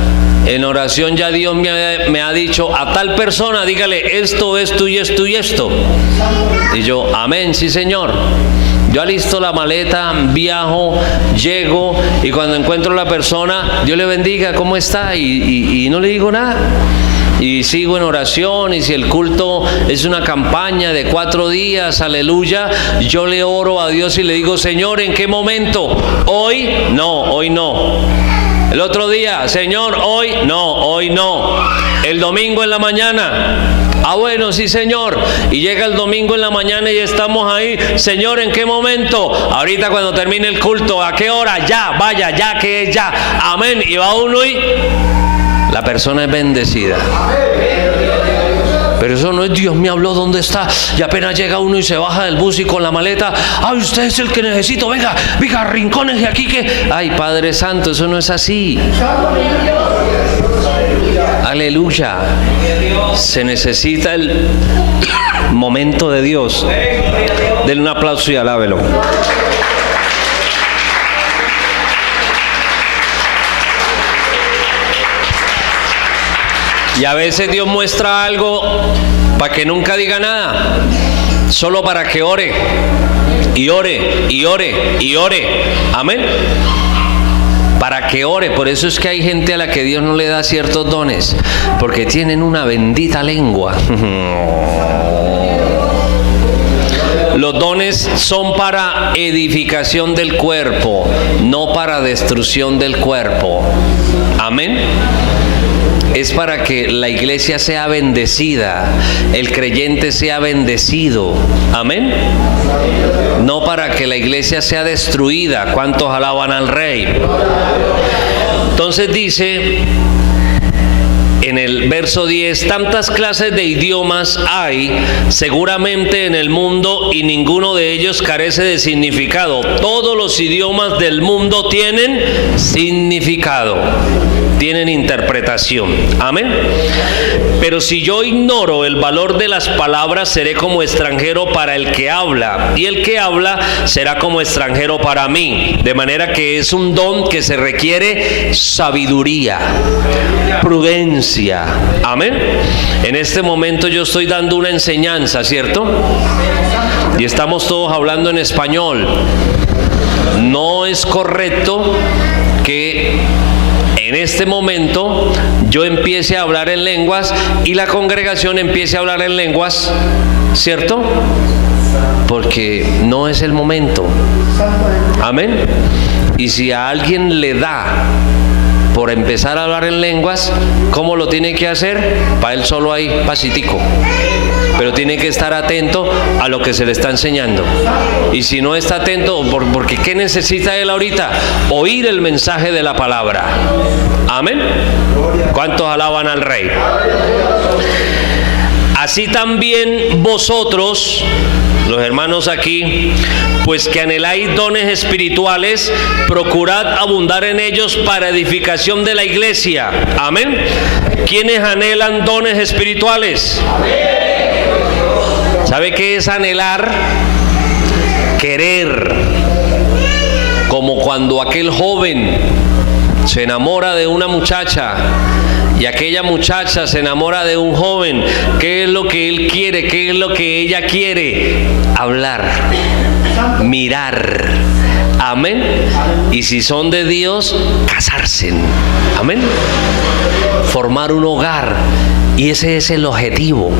en oración ya Dios me ha dicho: a tal persona dígale esto, esto y esto y esto. Y yo, amén, sí Señor. Yo alisto la maleta, viajo, llego, y cuando encuentro a la persona, Dios le bendiga, ¿cómo está? Y no le digo nada. Y sigo en oración, y si el culto es una campaña de 4 días, aleluya, yo le oro a Dios y le digo: Señor, ¿en qué momento? ¿Hoy? No, hoy no. El otro día: Señor, hoy no. El domingo en la mañana: ah, bueno, sí Señor. Y llega el domingo en la mañana y estamos ahí: Señor, ¿en qué momento? Ahorita cuando termine el culto. ¿A qué hora? Ya, vaya, ya que es ya. Amén. Y va uno y la persona es bendecida. Pero eso no es Dios me habló, ¿dónde está? Y apenas llega uno y se baja del bus y con la maleta: ay, usted es el que necesito, venga, rincones de aquí que... Ay, Padre Santo, eso no es así. Aleluya. Se necesita el momento de Dios. Denle un aplauso y alábelo. Y a veces Dios muestra algo para que nunca diga nada, solo para que ore, y ore, y ore, y ore. Amén. Para que ore. Por eso es que hay gente a la que Dios no le da ciertos dones, porque tienen una bendita lengua. Los dones son para edificación del cuerpo, no para destrucción del cuerpo. Amén. Es para que la iglesia sea bendecida, el creyente sea bendecido. Amén. No para que la iglesia sea destruida. ¿Cuántos alaban al Rey? Entonces dice en en el verso 10, tantas clases de idiomas hay seguramente en el mundo y ninguno de ellos carece de significado. Todos los idiomas del mundo tienen significado, tienen interpretación. Amén. Pero si yo ignoro el valor de las palabras, seré como extranjero para el que habla, y el que habla será como extranjero para mí. De manera que es un don que se requiere sabiduría, prudencia. Amén. En este momento yo estoy dando una enseñanza, ¿cierto? Y estamos todos hablando en español. No es correcto que en este momento yo empiece a hablar en lenguas y la congregación empiece a hablar en lenguas, ¿cierto? Porque no es el momento. Amén. Y si a alguien le da por empezar a hablar en lenguas, ¿cómo lo tiene que hacer? Para él solo ahí, pasitico. Pero tiene que estar atento a lo que se le está enseñando. Y si no está atento, porque ¿qué necesita él ahorita? Oír el mensaje de la palabra. Amén. ¿Cuántos alaban al Rey? Así también vosotros, los hermanos aquí, pues que anheláis dones espirituales, procurad abundar en ellos para edificación de la iglesia. Amén. ¿Quiénes anhelan dones espirituales? ¿Sabe qué es anhelar? Querer. Como cuando aquel joven se enamora de una muchacha y aquella muchacha se enamora de un joven. ¿Qué es lo que él quiere? ¿Qué es lo que ella quiere? Hablar, mirar. Amén. Y si son de Dios, casarse. Amén. Formar un hogar. Y ese es el objetivo.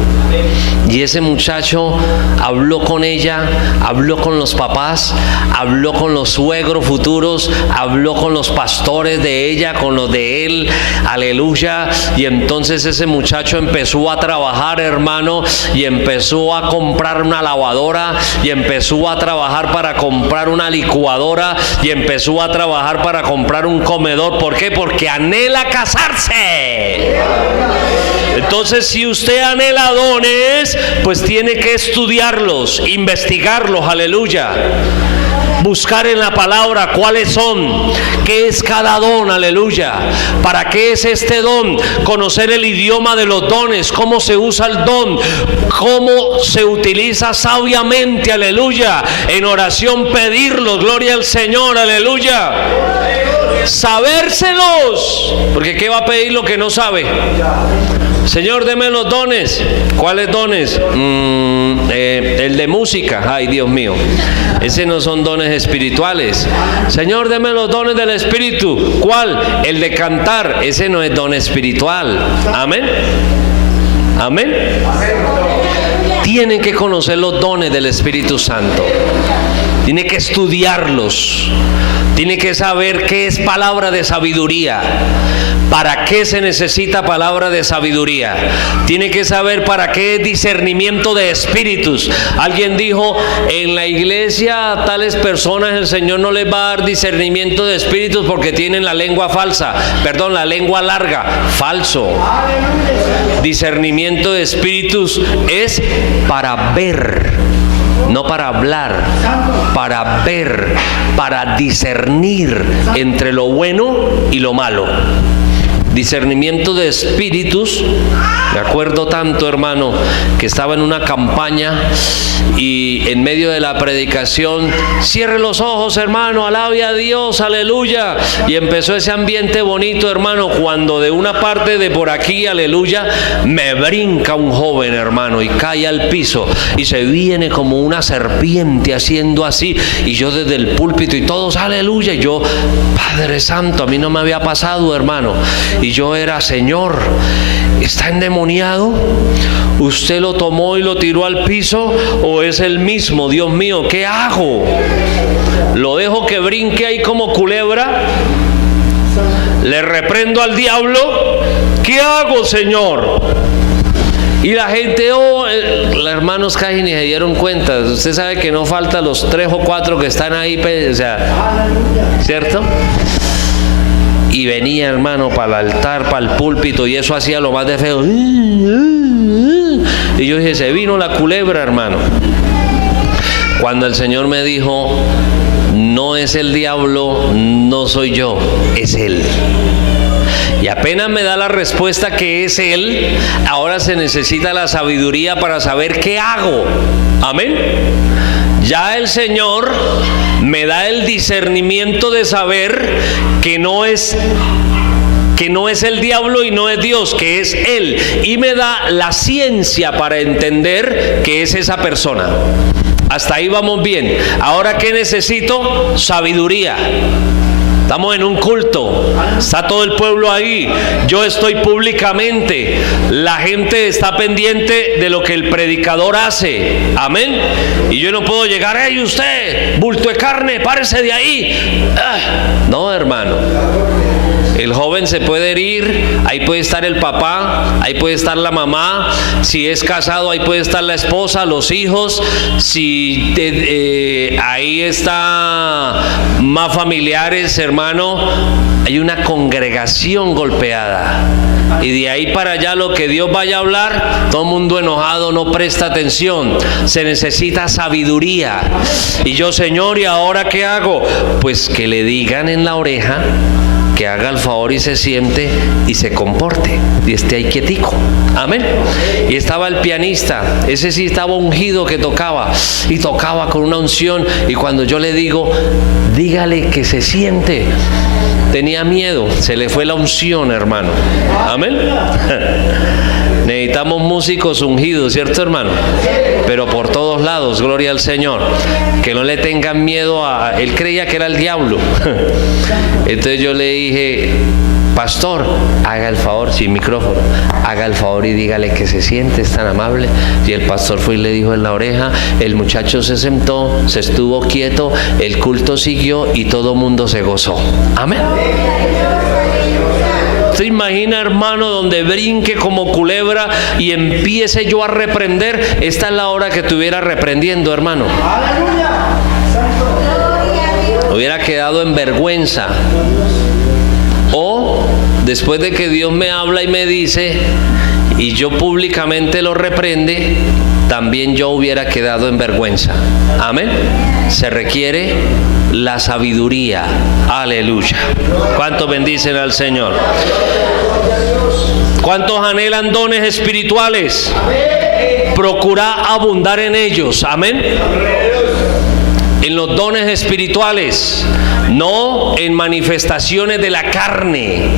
Y ese muchacho habló con ella, habló con los papás, habló con los suegros futuros, habló con los pastores de ella, con los de él, aleluya. Y entonces ese muchacho empezó a trabajar, hermano, y empezó a comprar una lavadora, y empezó a trabajar para comprar una licuadora, y empezó a trabajar para comprar un comedor. ¿Por qué? Porque anhela casarse. Entonces, si usted anhela dones, pues tiene que estudiarlos, investigarlos, aleluya. Buscar en la palabra cuáles son, qué es cada don, aleluya. ¿Para qué es este don? Conocer el idioma de los dones, cómo se usa el don, cómo se utiliza sabiamente, aleluya. En oración pedirlos, gloria al Señor, aleluya. Sabérselos, porque ¿qué va a pedir lo que no sabe? Señor, deme los dones. ¿Cuáles dones? El de música. Ay, Dios mío. Ese no son dones espirituales. Señor, deme los dones del Espíritu. ¿Cuál? El de cantar. Ese no es don espiritual. Amén. Amén. Tienen que conocer los dones del Espíritu Santo. Tiene que estudiarlos. Tiene que saber qué es palabra de sabiduría. ¿Para qué se necesita palabra de sabiduría? Tiene que saber para qué es discernimiento de espíritus. Alguien dijo, en la iglesia a tales personas el Señor no les va a dar discernimiento de espíritus porque tienen la lengua falsa. Perdón, la lengua larga. Falso. Discernimiento de espíritus es para ver, no para hablar, para ver, para discernir entre lo bueno y lo malo. Discernimiento de espíritus. Me acuerdo tanto, hermano, que estaba en una campaña y en medio de la predicación, cierre los ojos, hermano, alabe a Dios, aleluya. Y empezó ese ambiente bonito, hermano, cuando de una parte de por aquí, aleluya, me brinca un joven, hermano, y cae al piso y se viene como una serpiente haciendo así. Y yo desde el púlpito y todos, aleluya. Y yo, Padre Santo, a mí no me había pasado, hermano. Y yo era, Señor, ¿está endemoniado? ¿Usted lo tomó y lo tiró al piso o es el mismo? Dios mío, ¿qué hago? ¿Lo dejo que brinque ahí como culebra? ¿Le reprendo al diablo? ¿Qué hago, Señor? Y la gente, los hermanos caen y se dieron cuenta. Usted sabe que no falta los 3 o 4 que están ahí, o sea, ¿cierto? y venía, hermano, para el altar, para el púlpito, y eso hacía lo más de feo. Y yo dije, se vino la culebra, hermano. Cuando el Señor me dijo, no es el diablo, no soy yo, es él. Y apenas me da la respuesta que es él, ahora se necesita la sabiduría para saber qué hago. Amén. Ya el Señor me da el discernimiento de saber que no es el diablo y no es Dios, que es él. Y me da la ciencia para entender que es esa persona. Hasta ahí vamos bien. Ahora, ¿qué necesito? Sabiduría. Estamos en un culto, está todo el pueblo ahí, yo estoy públicamente, la gente está pendiente de lo que el predicador hace, amén. Y yo no puedo llegar, ¡hey usted, bulto de carne, párese de ahí! No, hermano. El joven se puede herir, ahí puede estar el papá, ahí puede estar la mamá, si es casado ahí puede estar la esposa, los hijos, si ahí está más familiares, hermano, hay una congregación golpeada. Y de ahí para allá lo que Dios vaya a hablar, todo el mundo enojado no presta atención. Se necesita sabiduría. Y yo, Señor, ¿y ahora qué hago? Pues que le digan en la oreja que haga el favor y se siente y se comporte y esté ahí quietico. Amén. Y estaba el pianista, ese sí estaba ungido, que tocaba y tocaba con una unción, y cuando yo le digo, dígale que se siente, tenía miedo, se le fue la unción, hermano. Amén. Necesitamos músicos ungidos, ¿cierto, hermano? Pero por todos lados, gloria al Señor. Que no le tengan miedo a... Él creía que era el diablo. Entonces yo le dije, pastor, haga el favor, sin micrófono, haga el favor y dígale que se siente, es tan amable. Y el pastor fue y le dijo en la oreja, el muchacho se sentó, se estuvo quieto, el culto siguió y todo el mundo se gozó. Amén. ¿Usted imagina, hermano, donde brinque como culebra y empiece yo a reprender? Esta es la hora que estuviera reprendiendo, hermano. Hubiera quedado en vergüenza. O después de que Dios me habla y me dice y yo públicamente lo reprende, también yo hubiera quedado en vergüenza. Amén. Se requiere la sabiduría. Aleluya. ¿Cuántos bendicen al Señor? ¿Cuántos anhelan dones espirituales? Procura abundar en ellos. Amén. En los dones espirituales, no en manifestaciones de la carne,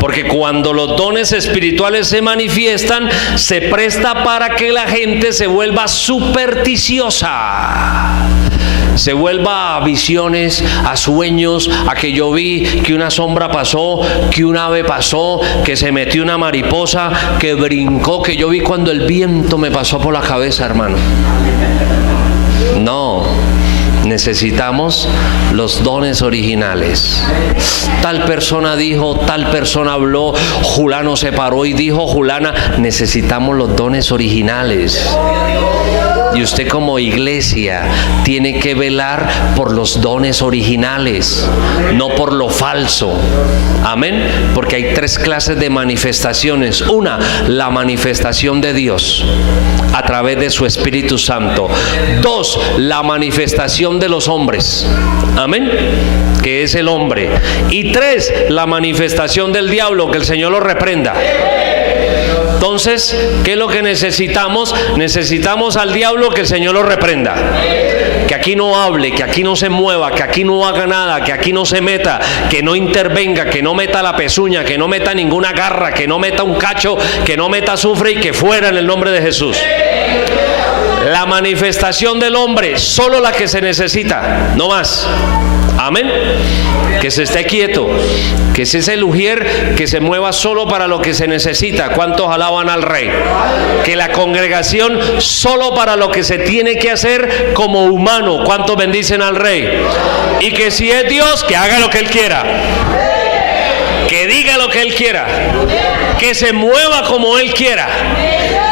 porque cuando los dones espirituales se manifiestan, se presta para que la gente se vuelva supersticiosa, se vuelva a visiones, a sueños, a que yo vi que una sombra pasó, que un ave pasó, que se metió una mariposa, que brincó, que yo vi cuando el viento me pasó por la cabeza, hermano. No. Necesitamos los dones originales. Tal persona dijo, tal persona habló, Julano se paró y dijo, Julana. Necesitamos los dones originales. Y usted como iglesia tiene que velar por los dones originales, no por lo falso. Amén. Porque hay 3 clases de manifestaciones. Una, la manifestación de Dios a través de su Espíritu Santo. 2, la manifestación de los hombres. Amén. Que es el hombre. Y 3, la manifestación del diablo, que el Señor lo reprenda. Entonces, ¿qué es lo que necesitamos? Necesitamos al diablo, que el Señor lo reprenda. Que aquí no hable, que aquí no se mueva, que aquí no haga nada, que aquí no se meta, que no intervenga, que no meta la pezuña, que no meta ninguna garra, que no meta un cacho, que no meta azufre, y que fuera en el nombre de Jesús. La manifestación del hombre, solo la que se necesita, no más. Amén. Que se esté quieto, que ese es el ujier, que se mueva solo para lo que se necesita. ¿Cuántos alaban al Rey? Que la congregación solo para lo que se tiene que hacer como humano. ¿Cuántos bendicen al Rey? Y que si es Dios, que haga lo que Él quiera, que diga lo que Él quiera, que se mueva como Él quiera,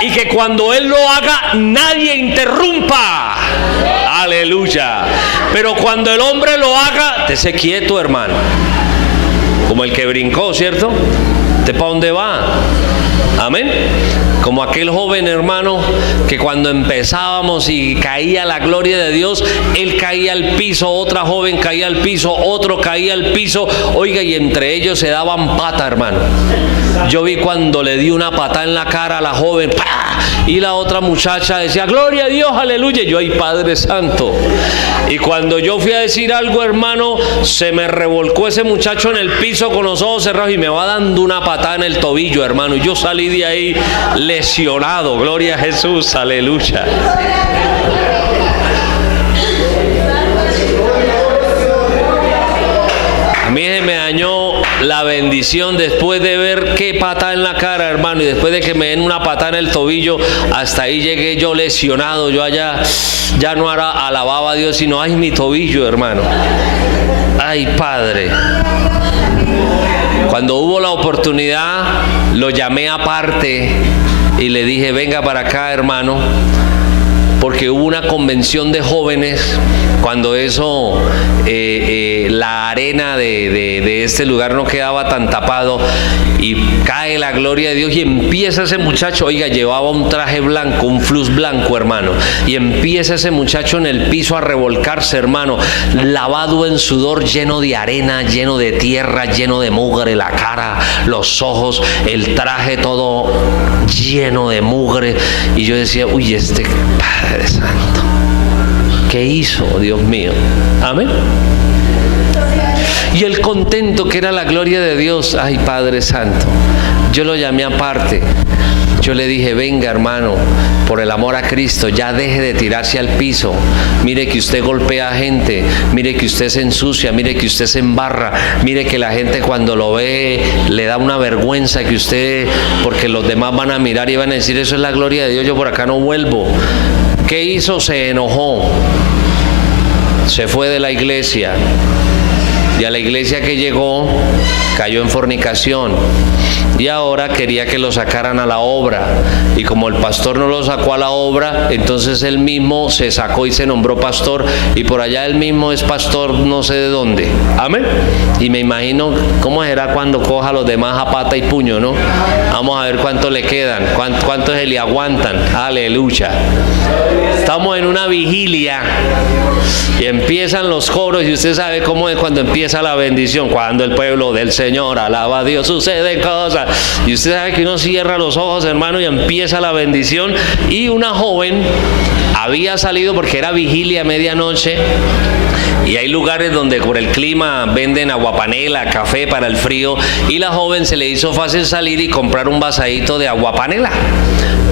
y que cuando Él lo haga nadie interrumpa. Aleluya. Pero cuando el hombre lo haga, esté quieto, hermano. como el que brincó, ¿cierto? ¿De para dónde va? Amén. Como aquel joven hermano que cuando empezábamos y caía la gloria de Dios, él caía al piso, otra joven caía al piso, otro caía al piso, oiga, y entre ellos se daban pata, hermano. Yo vi cuando le di una patada en la cara a la joven, ¡pah! Y la otra muchacha decía, gloria a Dios, aleluya. Y yo, ay, Padre Santo. Y cuando yo fui a decir algo, hermano, se me revolcó ese muchacho en el piso con los ojos cerrados y me va dando una patada en el tobillo, hermano. Y yo salí de ahí lesionado, gloria a Jesús, aleluya. A mí se me dañó la bendición después de ver qué patada en la cara, hermano, y después de que me den una patada en el tobillo, hasta ahí llegué yo lesionado. Yo allá ya no alababa a Dios, sino ay, mi tobillo, hermano. Ay, Padre. Cuando hubo la oportunidad, lo llamé aparte y le dije, venga para acá, hermano, porque hubo una convención de jóvenes. Cuando eso, la arena de este lugar no quedaba tan tapado, y cae la gloria de Dios y empieza ese muchacho, oiga, llevaba un traje blanco, un flus blanco, hermano, y empieza ese muchacho en el piso a revolcarse, hermano, lavado en sudor, lleno de arena, lleno de tierra, lleno de mugre, la cara, los ojos, el traje todo lleno de mugre. Y yo decía, uy, este Padre Santo, ¿qué hizo, Dios mío? Amén. Y el contento que era la gloria de Dios, ay, Padre Santo, yo lo llamé aparte. Yo le dije, venga, hermano, por el amor a Cristo, ya deje de tirarse al piso. Mire que usted golpea a gente, mire que usted se ensucia, mire que usted se embarra, mire que la gente cuando lo ve le da una vergüenza que usted, porque los demás van a mirar y van a decir, eso es la gloria de Dios, yo por acá no vuelvo. ¿Qué hizo? Se enojó, se fue de la iglesia, y a la iglesia que llegó cayó en fornicación, y ahora quería que lo sacaran a la obra, y como el pastor no lo sacó a la obra, entonces él mismo se sacó y se nombró pastor, y por allá él mismo es pastor no sé de dónde. Amén. Y me imagino cómo será cuando coja a los demás a pata y puño, ¿no? Vamos a ver cuánto le quedan, cuántos se le aguantan. Aleluya. Estamos en una vigilia y empiezan los coros, y usted sabe cómo es cuando empieza la bendición, cuando el pueblo del Señor alaba a Dios, suceden cosas, y usted sabe que uno cierra los ojos, hermano, y empieza la bendición. Y una joven había salido porque era vigilia a medianoche, y hay lugares donde por el clima venden aguapanela, café para el frío, y la joven se le hizo fácil salir y comprar un vasadito de aguapanela.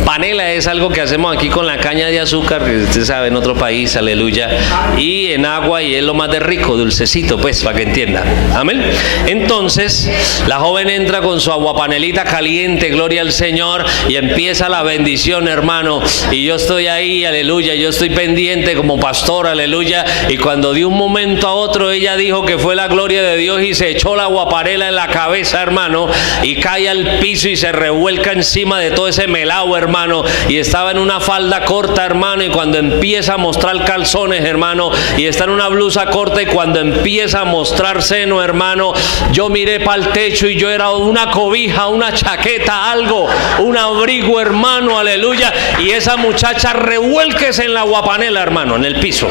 Panela es algo que hacemos aquí con la caña de azúcar, que usted sabe, en otro país, aleluya, y en agua, y es lo más de rico, dulcecito, pues, para que entienda. Amén. Entonces, la joven entra con su aguapanelita caliente, gloria al Señor, y empieza la bendición, hermano, y yo estoy ahí, aleluya, yo estoy pendiente como pastor, aleluya, y cuando de un momento a otro ella dijo que fue la gloria de Dios y se echó la aguapanela en la cabeza, hermano, y cae al piso y se revuelca encima de todo ese melao, hermano, y estaba en una falda corta, hermano, y cuando empieza a mostrar calzones, hermano, y está en una blusa corta, y cuando empieza a mostrar seno, hermano, yo miré para el techo y yo era una cobija, una chaqueta, algo, un abrigo, hermano, aleluya, y esa muchacha revuélquese en la aguapanela, hermano, en el piso.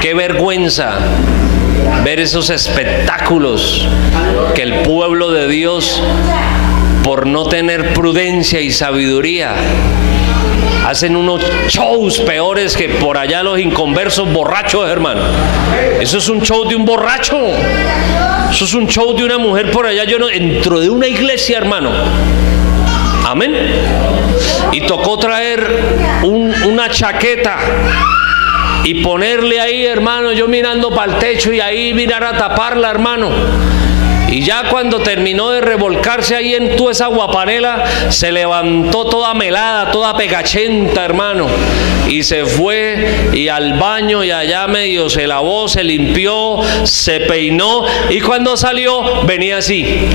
Qué vergüenza ver esos espectáculos que el pueblo de Dios, por no tener prudencia y sabiduría, hacen unos shows peores que por allá los inconversos borrachos, hermano. Eso es un show de un borracho. Eso es un show de una mujer por allá, dentro de una iglesia, hermano. Amén. Y tocó traer una chaqueta y ponerle ahí, hermano, yo mirando para el techo y ahí mirar a taparla, hermano. Y ya cuando terminó de revolcarse ahí en toda esa aguapanela, se levantó toda melada, toda pegachenta, hermano, y se fue y al baño, y allá medio se lavó, se limpió, se peinó, y cuando salió venía así.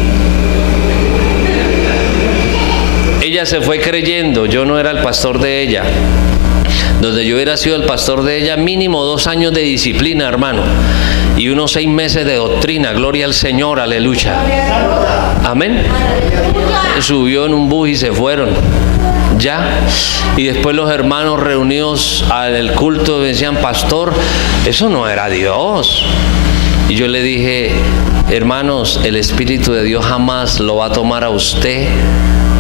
Ella se fue creyendo, yo no era el pastor de ella, donde yo hubiera sido el pastor de ella, mínimo 2 años de disciplina, hermano, y unos 6 meses de doctrina. Gloria al Señor, aleluya. Amén. Subió en un bus y se fueron. Ya. Y después los hermanos reunidos al culto decían: pastor, eso no era Dios. Y yo le dije: hermanos, el Espíritu de Dios jamás lo va a tomar a usted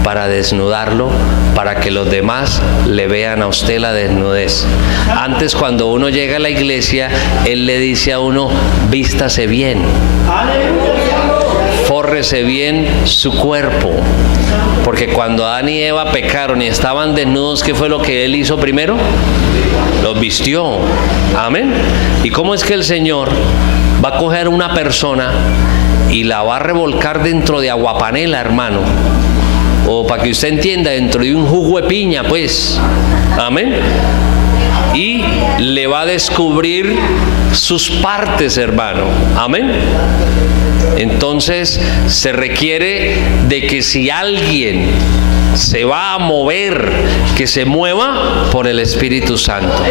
para desnudarlo, para que los demás le vean a usted la desnudez. Antes, cuando uno llega a la iglesia, Él le dice a uno: vístase bien, fórrese bien su cuerpo. Porque cuando Adán y Eva pecaron y estaban desnudos, ¿qué fue lo que Él hizo primero? Los vistió. Amén. ¿Y cómo es que el Señor va a coger una persona y la va a revolcar dentro de aguapanela, hermano? O para que usted entienda, dentro de un jugo de piña, pues. Amén. Y le va a descubrir sus partes, hermano. Amén. Entonces se requiere de que si alguien se va a mover, que se mueva por el Espíritu Santo.